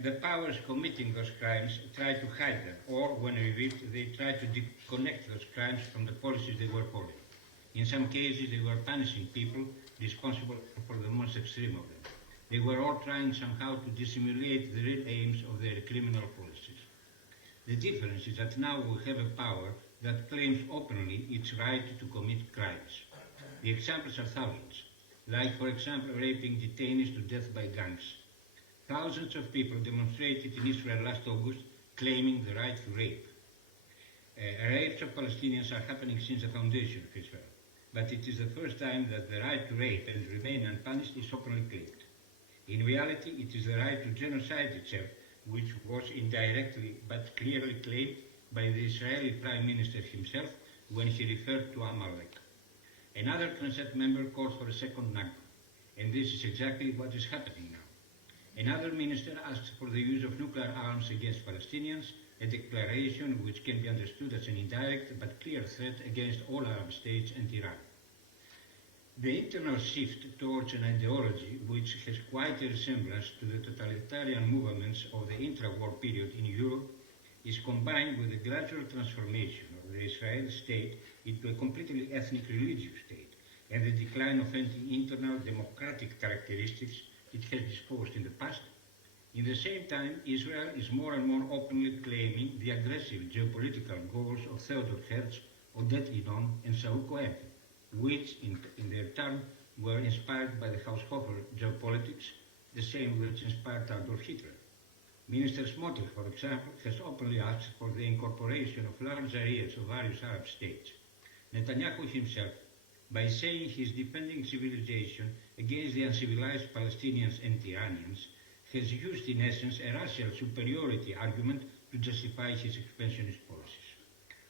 the powers committing those crimes tried to hide them, or when revealed, they tried to disconnect those crimes from the policies they were following. In some cases, they were punishing people responsible for the most extreme of them. They were all trying somehow to dissimulate the real aims of their criminal policies. The difference is that now we have a power that claims openly its right to commit crimes. The examples are thousands, like, for example, raping detainees to death by gangs. Thousands of people demonstrated in Israel last August claiming the right to rape. Rapes of Palestinians are happening since the foundation of Israel, but it is the first time that the right to rape and remain unpunished is openly claimed. In reality, it is the right to genocide itself, which was indirectly but clearly claimed by the Israeli Prime Minister himself when he referred to Amalek. Another Knesset member called for a second Nakba, and this is exactly what is happening now. Another minister asked for the use of nuclear arms against Palestinians, a declaration which can be understood as an indirect but clear threat against all Arab states and Iran. The internal shift towards an ideology which has quite a resemblance to the totalitarian movements of the intra-war period in Europe is combined with the gradual transformation of the Israeli state into a completely ethnic religious state and the decline of anti-internal democratic characteristics it has disposed in the past. In the same time, Israel is more and more openly claiming the aggressive geopolitical goals of Theodor Herzl, Oded Idon, and Saul Cohen, which in their turn were inspired by the Haushofer geopolitics, the same which inspired Adolf Hitler. Minister Smotrich, for example, has openly asked for the incorporation of large areas of various Arab states. Netanyahu himself, by saying he is defending civilization against the uncivilized Palestinians and Iranians, has used in essence a racial superiority argument to justify his expansionist policies.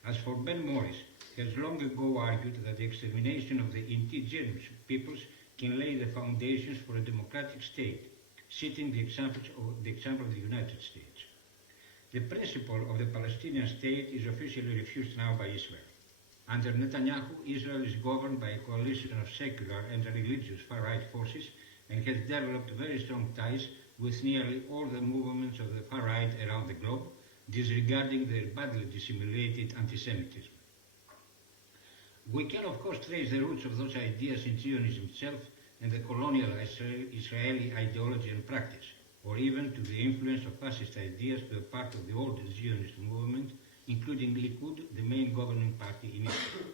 As for Ben Morris, has long ago argued that the extermination of the indigenous peoples can lay the foundations for a democratic state, citing the example of the United States. The principle of the Palestinian state is officially refused now by Israel. Under Netanyahu, Israel is governed by a coalition of secular and religious far-right forces and has developed very strong ties with nearly all the movements of the far-right around the globe, disregarding their badly dissimulated anti-Semitism. We can, of course, trace the roots of those ideas in Zionism itself and the colonial Israeli ideology and practice, or even to the influence of fascist ideas to a part of the old Zionist movement, including Likud, the main governing party in Israel.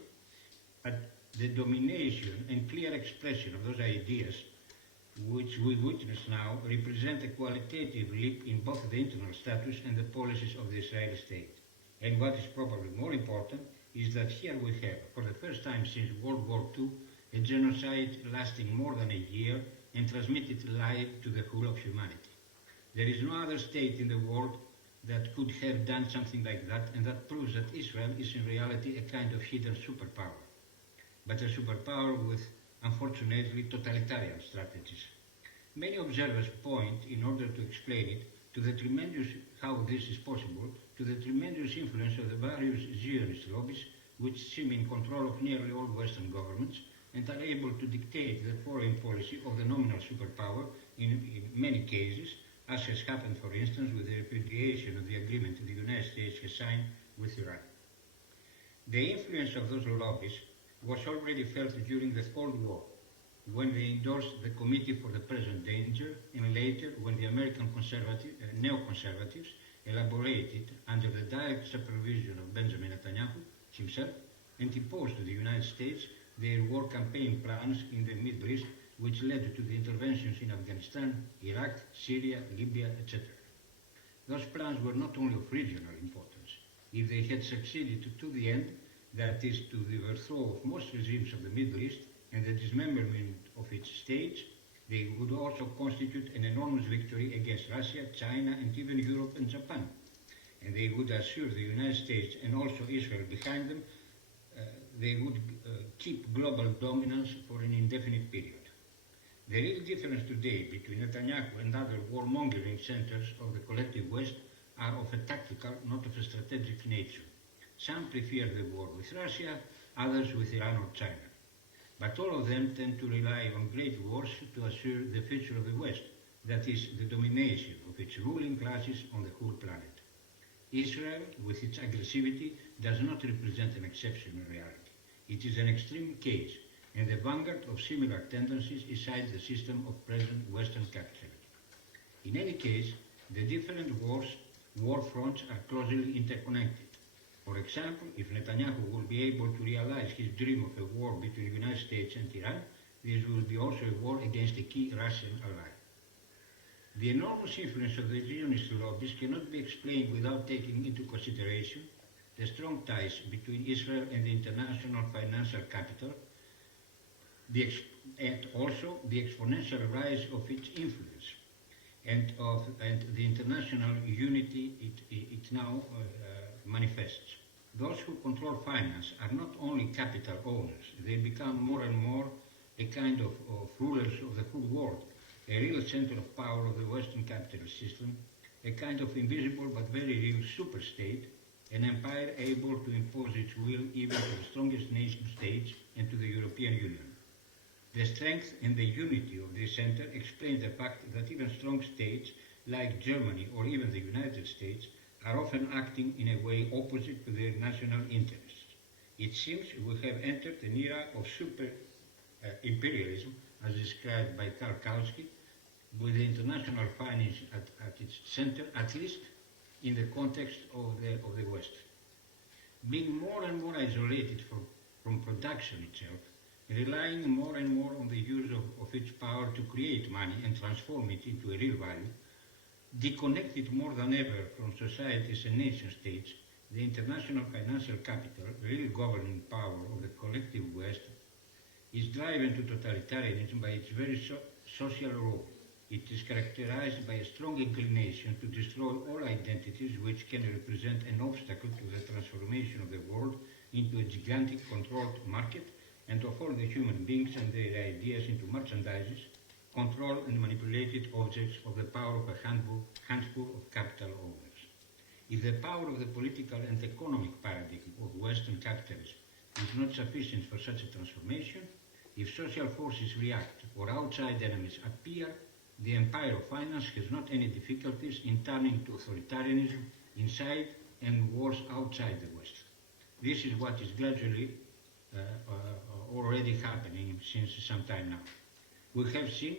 But the domination and clear expression of those ideas, which we witness now, represent a qualitative leap in both the internal status and the policies of the Israeli state. And what is probably more important is that here we have, for the first time since World War II, a genocide lasting more than a year and transmitted live to the whole of humanity. There is no other state in the world that could have done something like that, and that proves that Israel is in reality a kind of hidden superpower, but a superpower with, unfortunately, totalitarian strategies. Many observers point, in order to explain it, to the tremendous, how this is possible, to the tremendous influence of the various Zionist lobbies, which seem in control of nearly all Western governments, and are able to dictate the foreign policy of the nominal superpower in many cases, as has happened, for instance, with the repudiation of the agreement the United States has signed with Iran. The influence of those lobbies was already felt during the Cold War, when they endorsed the Committee for the Present Danger, and later when the American neoconservatives elaborated, under the direct supervision of Benjamin Netanyahu himself, and imposed to the United States their war campaign plans in the Middle East, which led to the interventions in Afghanistan, Iraq, Syria, Libya, etc. Those plans were not only of regional importance. If they had succeeded to the end, that is, to the overthrow of most regimes of the Middle East and the dismemberment of its states, they would also constitute an enormous victory against Russia, China, and even Europe and Japan. And they would assure the United States and also Israel behind them, they would keep global dominance for an indefinite period. The real difference today between Netanyahu and other warmongering centers of the collective West are of a tactical, not of a strategic nature. Some prefer the war with Russia, others with Iran or China. But all of them tend to rely on great wars to assure the future of the West, that is, the domination of its ruling classes on the whole planet. Israel, with its aggressivity, does not represent an exceptional reality. It is an extreme case, and the vanguard of similar tendencies inside the system of present Western capitalism. In any case, the different war fronts are closely interconnected. For example, if Netanyahu will be able to realize his dream of a war between the United States and Iran, this will be also a war against a key Russian ally. The enormous influence of the Zionist lobbies cannot be explained without taking into consideration the strong ties between Israel and the international financial capital, and also the exponential rise of its influence and the international unity it now manifests. Those who control finance are not only capital owners, they become more and more a kind of rulers of the whole world, a real center of power of the Western capitalist system, a kind of invisible but very real superstate, an empire able to impose its will even to the strongest nation states and to the European Union. The strength and the unity of this center explain the fact that even strong states like Germany or even the United States are often acting in a way opposite to their national interests. It seems we have entered an era of super imperialism, as described by Karl Kautsky, with the international finance at its center, at least in the context of the West. Being more and more isolated from production itself, relying more and more on the use of its power to create money and transform it into a real value, disconnected more than ever from societies and nation states, the international financial capital, real governing power of the collective West, is driven to totalitarianism by its very social role. It is characterized by a strong inclination to destroy all identities which can represent an obstacle to the transformation of the world into a gigantic controlled market, and of all the human beings and their ideas into merchandises, controlled and manipulated objects of the power of a handful of capital owners. If the power of the political and economic paradigm of Western capitalism is not sufficient for such a transformation, if social forces react or outside enemies appear, the empire of finance has not any difficulties in turning to authoritarianism inside and wars outside the West. This is what is gradually already happening since some time now. We have seen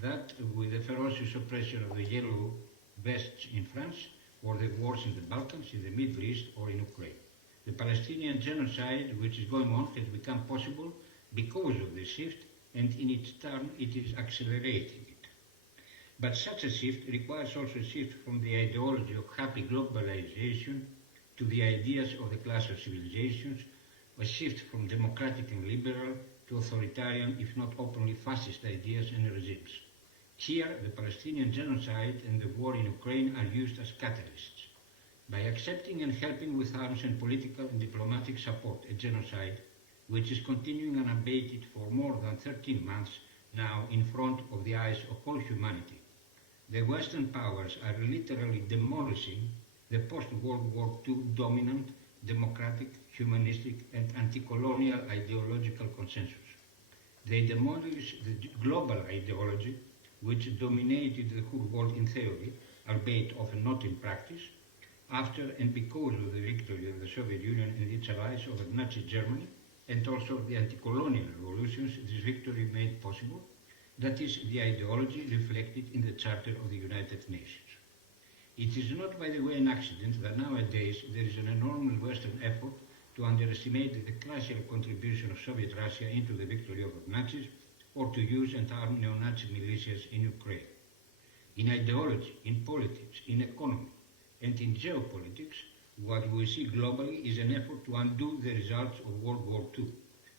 that with the ferocious oppression of the yellow vests in France, or the wars in the Balkans, in the Middle East, or in Ukraine. The Palestinian genocide which is going on has become possible because of this shift, and in its turn it is accelerating it. But such a shift requires also a shift from the ideology of happy globalization to the ideas of the class of civilizations, a shift from democratic and liberal to authoritarian, if not openly fascist ideas and regimes. Here, the Palestinian genocide and the war in Ukraine are used as catalysts. By accepting and helping with arms and political and diplomatic support a genocide, which is continuing unabated for more than 13 months now in front of the eyes of all humanity, the Western powers are literally demolishing the post-World War II dominant, democratic, humanistic and anti-colonial ideological consensus. They demolished the global ideology which dominated the whole world in theory, albeit often not in practice, after and because of the victory of the Soviet Union and its allies over Nazi Germany, and also the anti-colonial revolutions this victory made possible, that is, the ideology reflected in the Charter of the United Nations. It is not, by the way, an accident that nowadays there is an enormous Western effort to underestimate the classical contribution of Soviet Russia into the victory over Nazis, or to use and arm neo-Nazi militias in Ukraine. In ideology, in politics, in economy, and in geopolitics, what we see globally is an effort to undo the results of World War II,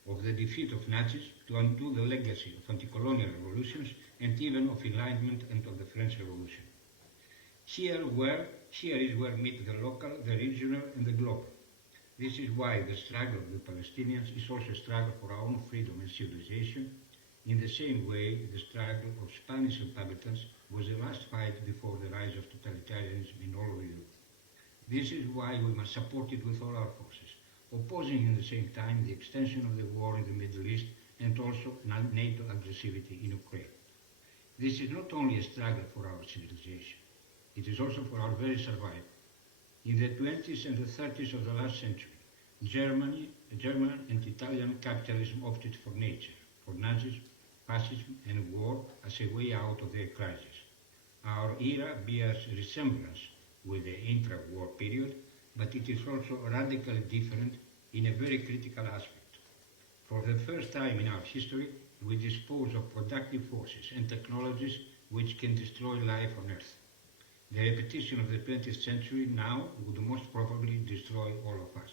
of the defeat of Nazis, to undo the legacy of anti-colonial revolutions, and even of Enlightenment and of the French Revolution. Here is where meet the local, the regional, and the global. This is why the struggle of the Palestinians is also a struggle for our own freedom and civilization, in the same way the struggle of Spanish Republicans was the last fight before the rise of totalitarianism in all of Europe. This is why we must support it with all our forces, opposing at the same time the extension of the war in the Middle East and also NATO aggressivity in Ukraine. This is not only a struggle for our civilization, it is also for our very survival. In the 20s and the 30s of the last century, German and Italian capitalism opted for nature, for Nazism, fascism and war as a way out of their crisis. Our era bears resemblance with the intra-war period, but it is also radically different in a very critical aspect. For the first time in our history, we dispose of productive forces and technologies which can destroy life on Earth. The repetition of the 20th century now would most probably destroy all of us.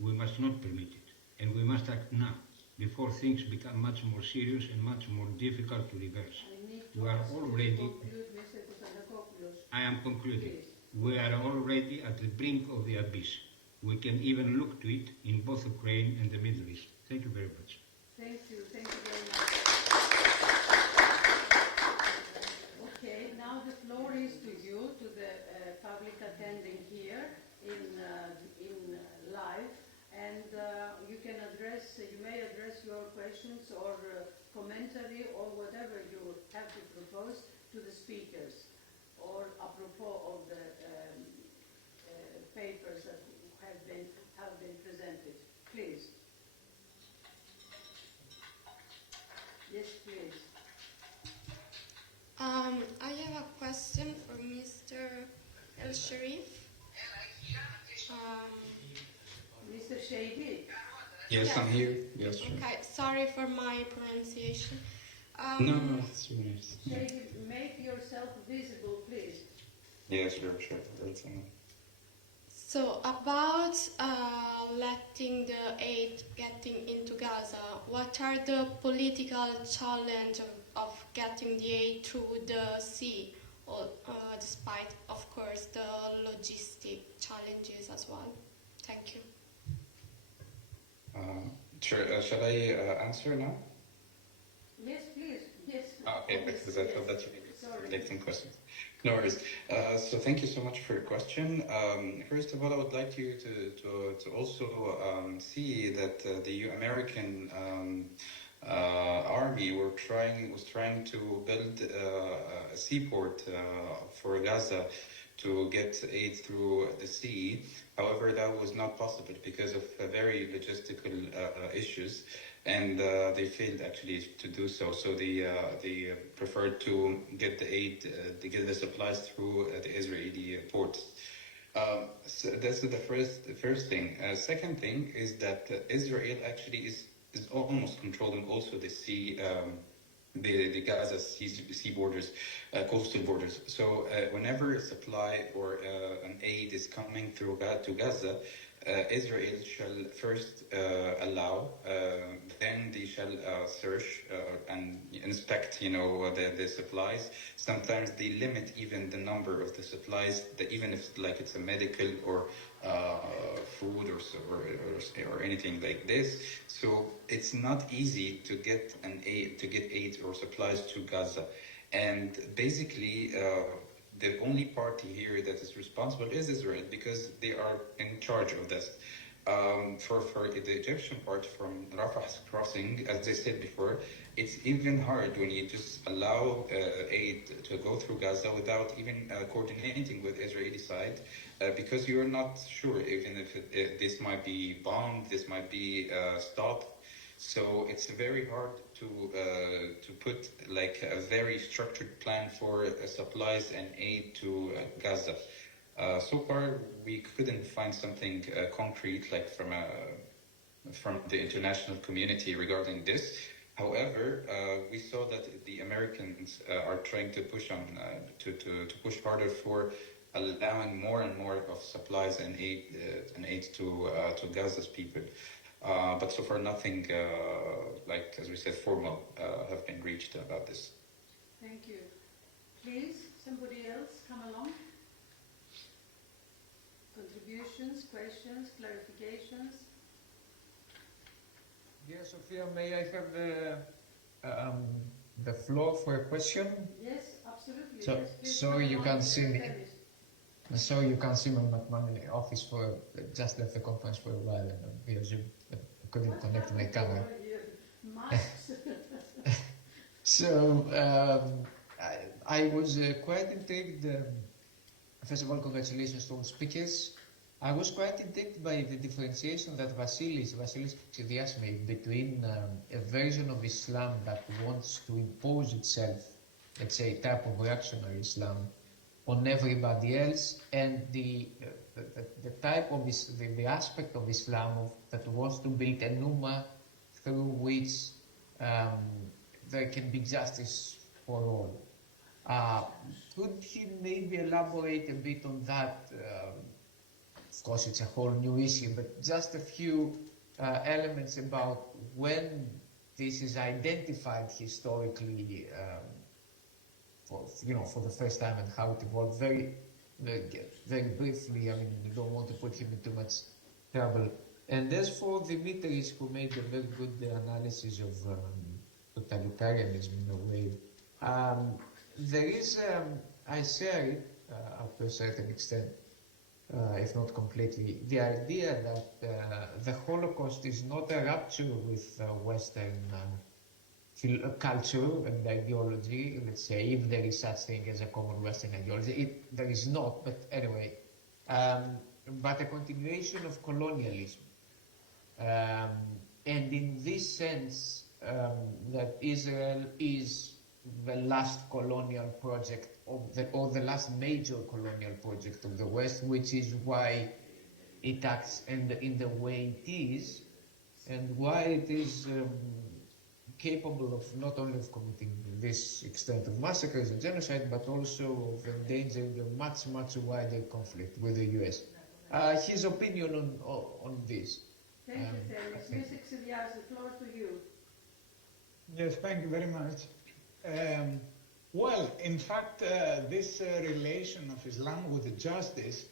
We must not permit it, and we must act now, before things become much more serious and much more difficult to reverse. We are already... I am concluding. We are already at the brink of the abyss. We can even look to it in both Ukraine and the Middle East. Thank you very much. Thank you very much. Okay, now the floor is to you, to the public attending here in live, and you may address your questions or commentary or whatever you have to propose to the speakers, or apropos of the papers that have been presented. Please. Yes, please. I have a question for Mr. El Sharif. Mr. Shady. Yes, Yeah. I'm here. Yes, sure. Okay, sorry for my pronunciation. No, it's really nice. Yeah. Shady, make yourself visible, please. Yeah, sure. That's So about letting the aid getting into Gaza, what are the political challenges of getting the aid through the sea, or, despite, of course, the logistic challenges as well? Thank you. Sure. Shall I answer now? Yes, please. Yes. Okay, because I thought that you were collecting questions. No worries. So thank you so much for your question. First of all, I would like you to also see that the American army was trying to build a seaport for Gaza to get aid through the sea. However, that was not possible because of very logistical issues, and they failed actually to do so. So they preferred to get the aid, to get the supplies through the Israeli ports. So that's the first thing. Second thing is that Israel actually is almost controlling also the sea. The Gaza sea borders, coastal borders. So whenever a supply or an aid is coming through to Gaza, Israel shall first allow, then they shall search and inspect, the supplies. Sometimes they limit even the number of the supplies, even if it's a medical or food or anything like this. So it's not easy to get aid or supplies to Gaza, and basically the only party here that is responsible is Israel, because they are in charge of this. For the Egyptian part from Rafah's crossing, as I said before, it's even hard when you just allow aid to go through Gaza without even coordinating with Israeli side, because you're not sure even if this might be bombed, this might be stopped. So it's very hard to put like a very structured plan for supplies and aid to Gaza. So far, we couldn't find something concrete, like from the international community regarding this. However, we saw that the Americans are trying to push on to push harder for allowing more and more of supplies and aid to Gaza's people. But so far, nothing like, as we said, formal have been reached about this. Thank you. Please, somebody else come along. Contributions, questions, clarifications? Dear Sophia, may I have the floor for a question? Yes, absolutely. So- yes, please so come you along can and see me. tell us. So you can see my office for just left the conference for a while and because I couldn't What connect my happened camera. over here? Masks. So I was quite intrigued. First of all, congratulations to all speakers. I was quite intrigued by the differentiation that Vasilis Xidias made between a version of Islam that wants to impose itself, let's say, type of reactionary Islam, on everybody else, and the type of the aspect of Islam that wants to build a Ummah through which there can be justice for all. Could he maybe elaborate a bit on that? Of course, it's a whole new issue, but just a few elements about when this is identified historically, for the first time, and how it evolved. Very briefly. I mean, you don't want to put him in too much trouble. And as for Dimitris, who made a very good analysis of totalitarianism in a way, there is, I share it up to a certain extent, if not completely, the idea that the Holocaust is not a rupture with Western culture and ideology, let's say, if there is such thing as a common Western ideology. There is not, but anyway, but a continuation of colonialism. And in this sense, that Israel is the last colonial project or the last major colonial project of the West, which is why it acts in the way it is, and why it is capable of not only of committing this extent of massacres and genocide, but also of endangering a much, much wider conflict with the US. His opinion on this. Thank you, Felix. Mr. Xidias, the floor to you. Yes, thank you very much. Well, in fact, this relation of Islam with justice,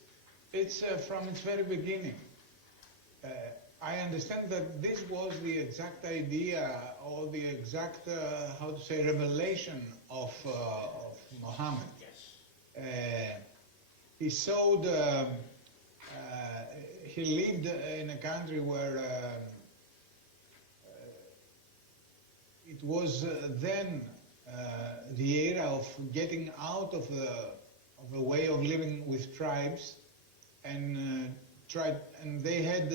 it's from its very beginning. I understand that this was the exact idea or the exact, revelation of Muhammad. Yes. He showed, he lived in a country where it was then the era of getting out of the way of living with tribes, and they had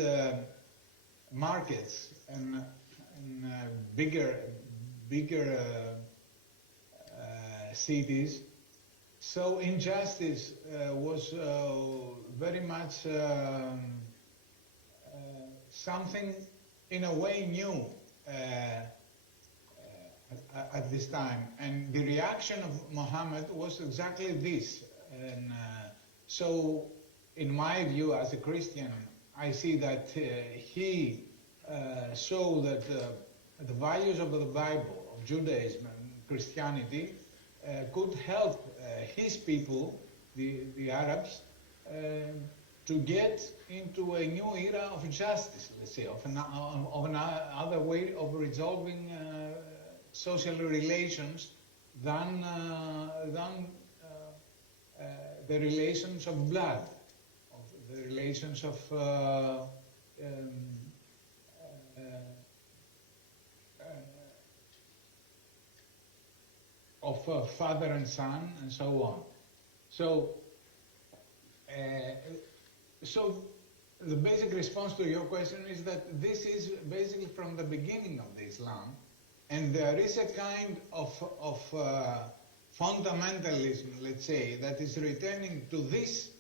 markets and bigger cities. So injustice was very much something in a way new at this time, and the reaction of Muhammad was exactly this. And so, in my view, as a Christian, I see that he showed that the values of the Bible, of Judaism and Christianity, could help his people, the Arabs, to get into a new era of justice, let's say, of another way of resolving social relations than the relations of blood, of the relations of father and son and so on. So, so the basic response to your question is that this is basically from the beginning of the Islam, and there is a kind of fundamentalism, let's say, that is returning to this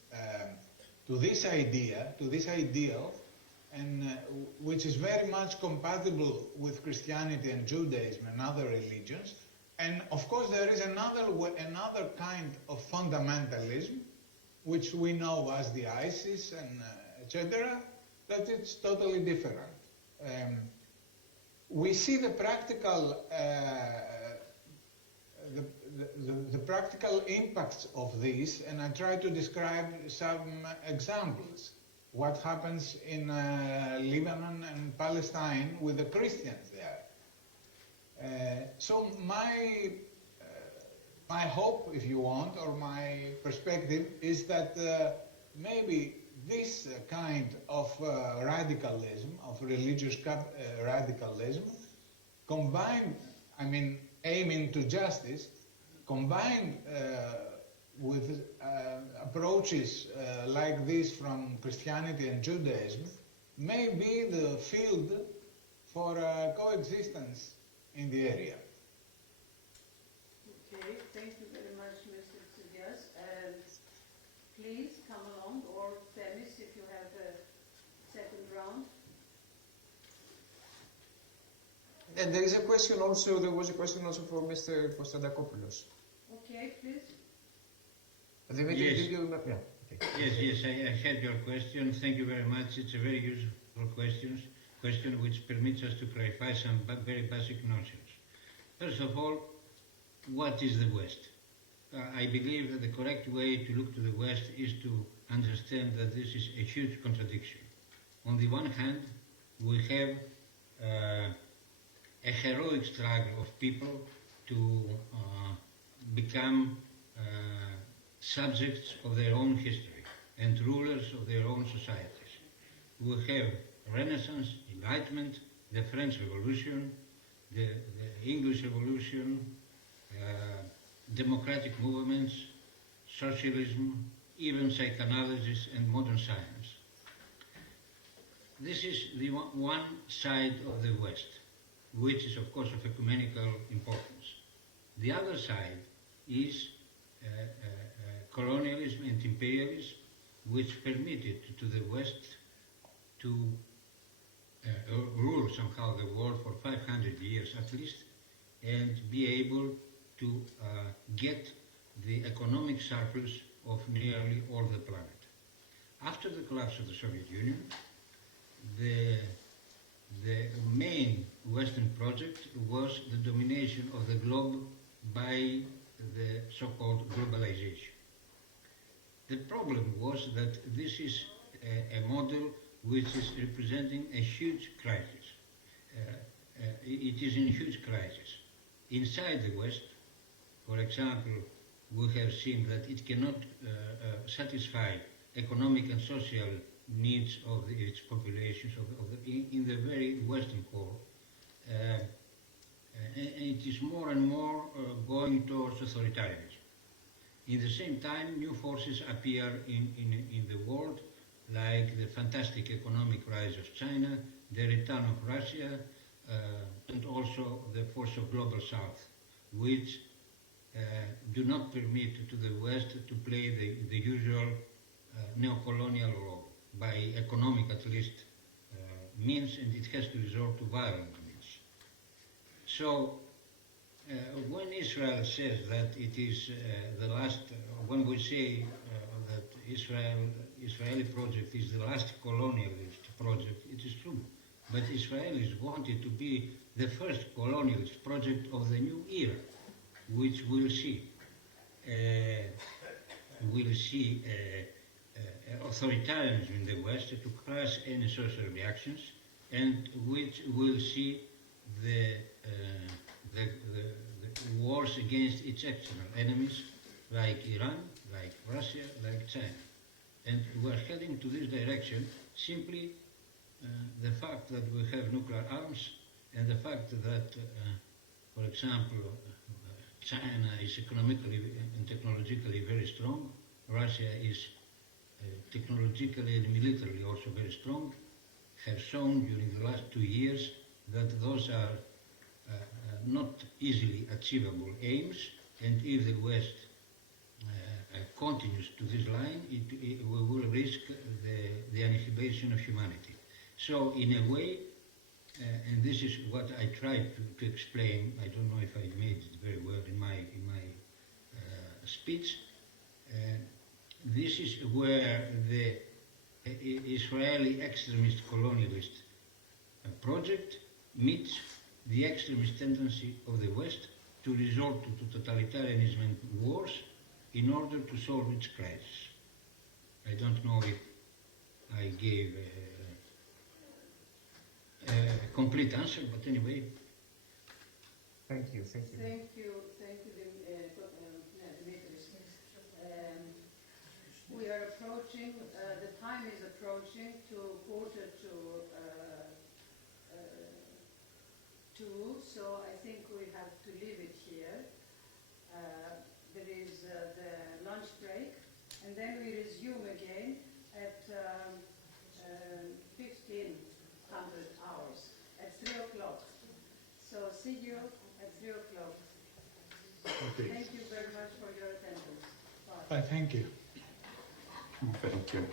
idea, to this ideal, and which is very much compatible with Christianity and Judaism and other religions. And of course, there is another kind of fundamentalism, which we know as the ISIS and etc., that it's totally different. We see the practical the practical impacts of this, and I try to describe some examples. What happens in Lebanon and Palestine with the Christians there. So my hope, if you want, or my perspective is that maybe this kind of radicalism, of religious radicalism, combined, I mean, aiming to justice, combined with approaches like this from Christianity and Judaism, may be the field for coexistence in the area. Okay, thank you very much, Mr. Tsidias. And please come along, or Themis, if you have a second round. And there was a question also for Mr. Konstantopoulos. Okay, please. Yes. Yeah. Okay. Yes, I had your question. Thank you very much. It's a very useful question which permits us to clarify some very basic notions. First of all, what is the West? I believe that the correct way to look to the West is to understand that this is a huge contradiction. On the one hand, we have a heroic struggle of people to become subjects of their own history and rulers of their own societies. We have Renaissance, Enlightenment, the French Revolution, the English Revolution, democratic movements, socialism, even psychoanalysis and modern science. This is the one side of the West, which is of course of ecumenical importance. The other side is colonialism and imperialism, which permitted to the West to rule somehow the world for 500 years at least, and be able to get the economic surplus of nearly all the planet. After the collapse of the Soviet Union, the main Western project was the domination of the globe by the so-called globalization. The problem was that this is a model which is representing a huge crisis. It is in a huge crisis. Inside the West, for example, we have seen that it cannot satisfy economic and social needs of its populations in the very Western core. It is more and more going towards authoritarianism. In the same time, new forces appear in the world, like the fantastic economic rise of China, the return of Russia, and also the force of Global South, which do not permit to the West to play the usual neo-colonial role, by economic at least means, and it has to resort to violent means. So when Israel says that it is the last, when we say that Israeli project is the last colonialist project, it is true. But Israelis wanted to be the first colonialist project of the new era, which we'll see. We'll see authoritarianism in the West to crush any social reactions, and which will see the wars against its external enemies, like Iran, like Russia, like China. And we're heading to this direction simply the fact that we have nuclear arms, and the fact that, for example, China is economically and technologically very strong. Russia is technologically and militarily also very strong. Have shown during the last 2 years that those are not easily achievable aims, and if the West continues to this line, we will risk the annihilation of humanity. So in a way, and this is what I tried to explain, I don't know if I made it very well in my speech, this is where the Israeli extremist colonialist project meets the extremist tendency of the West to resort to totalitarianism and wars in order to solve its crisis. I don't know if I gave a complete answer, but anyway. Thank you. Thank you. Thank you, Dimitris. We are approaching, the time is approaching to 1:45, so I think we have to leave it here. There is the lunch break, and then we resume again at 1500 hours, at 3 o'clock. So see you at 3 o'clock. Okay. Thank you very much for your attendance. Bye. Thank you. Thank you.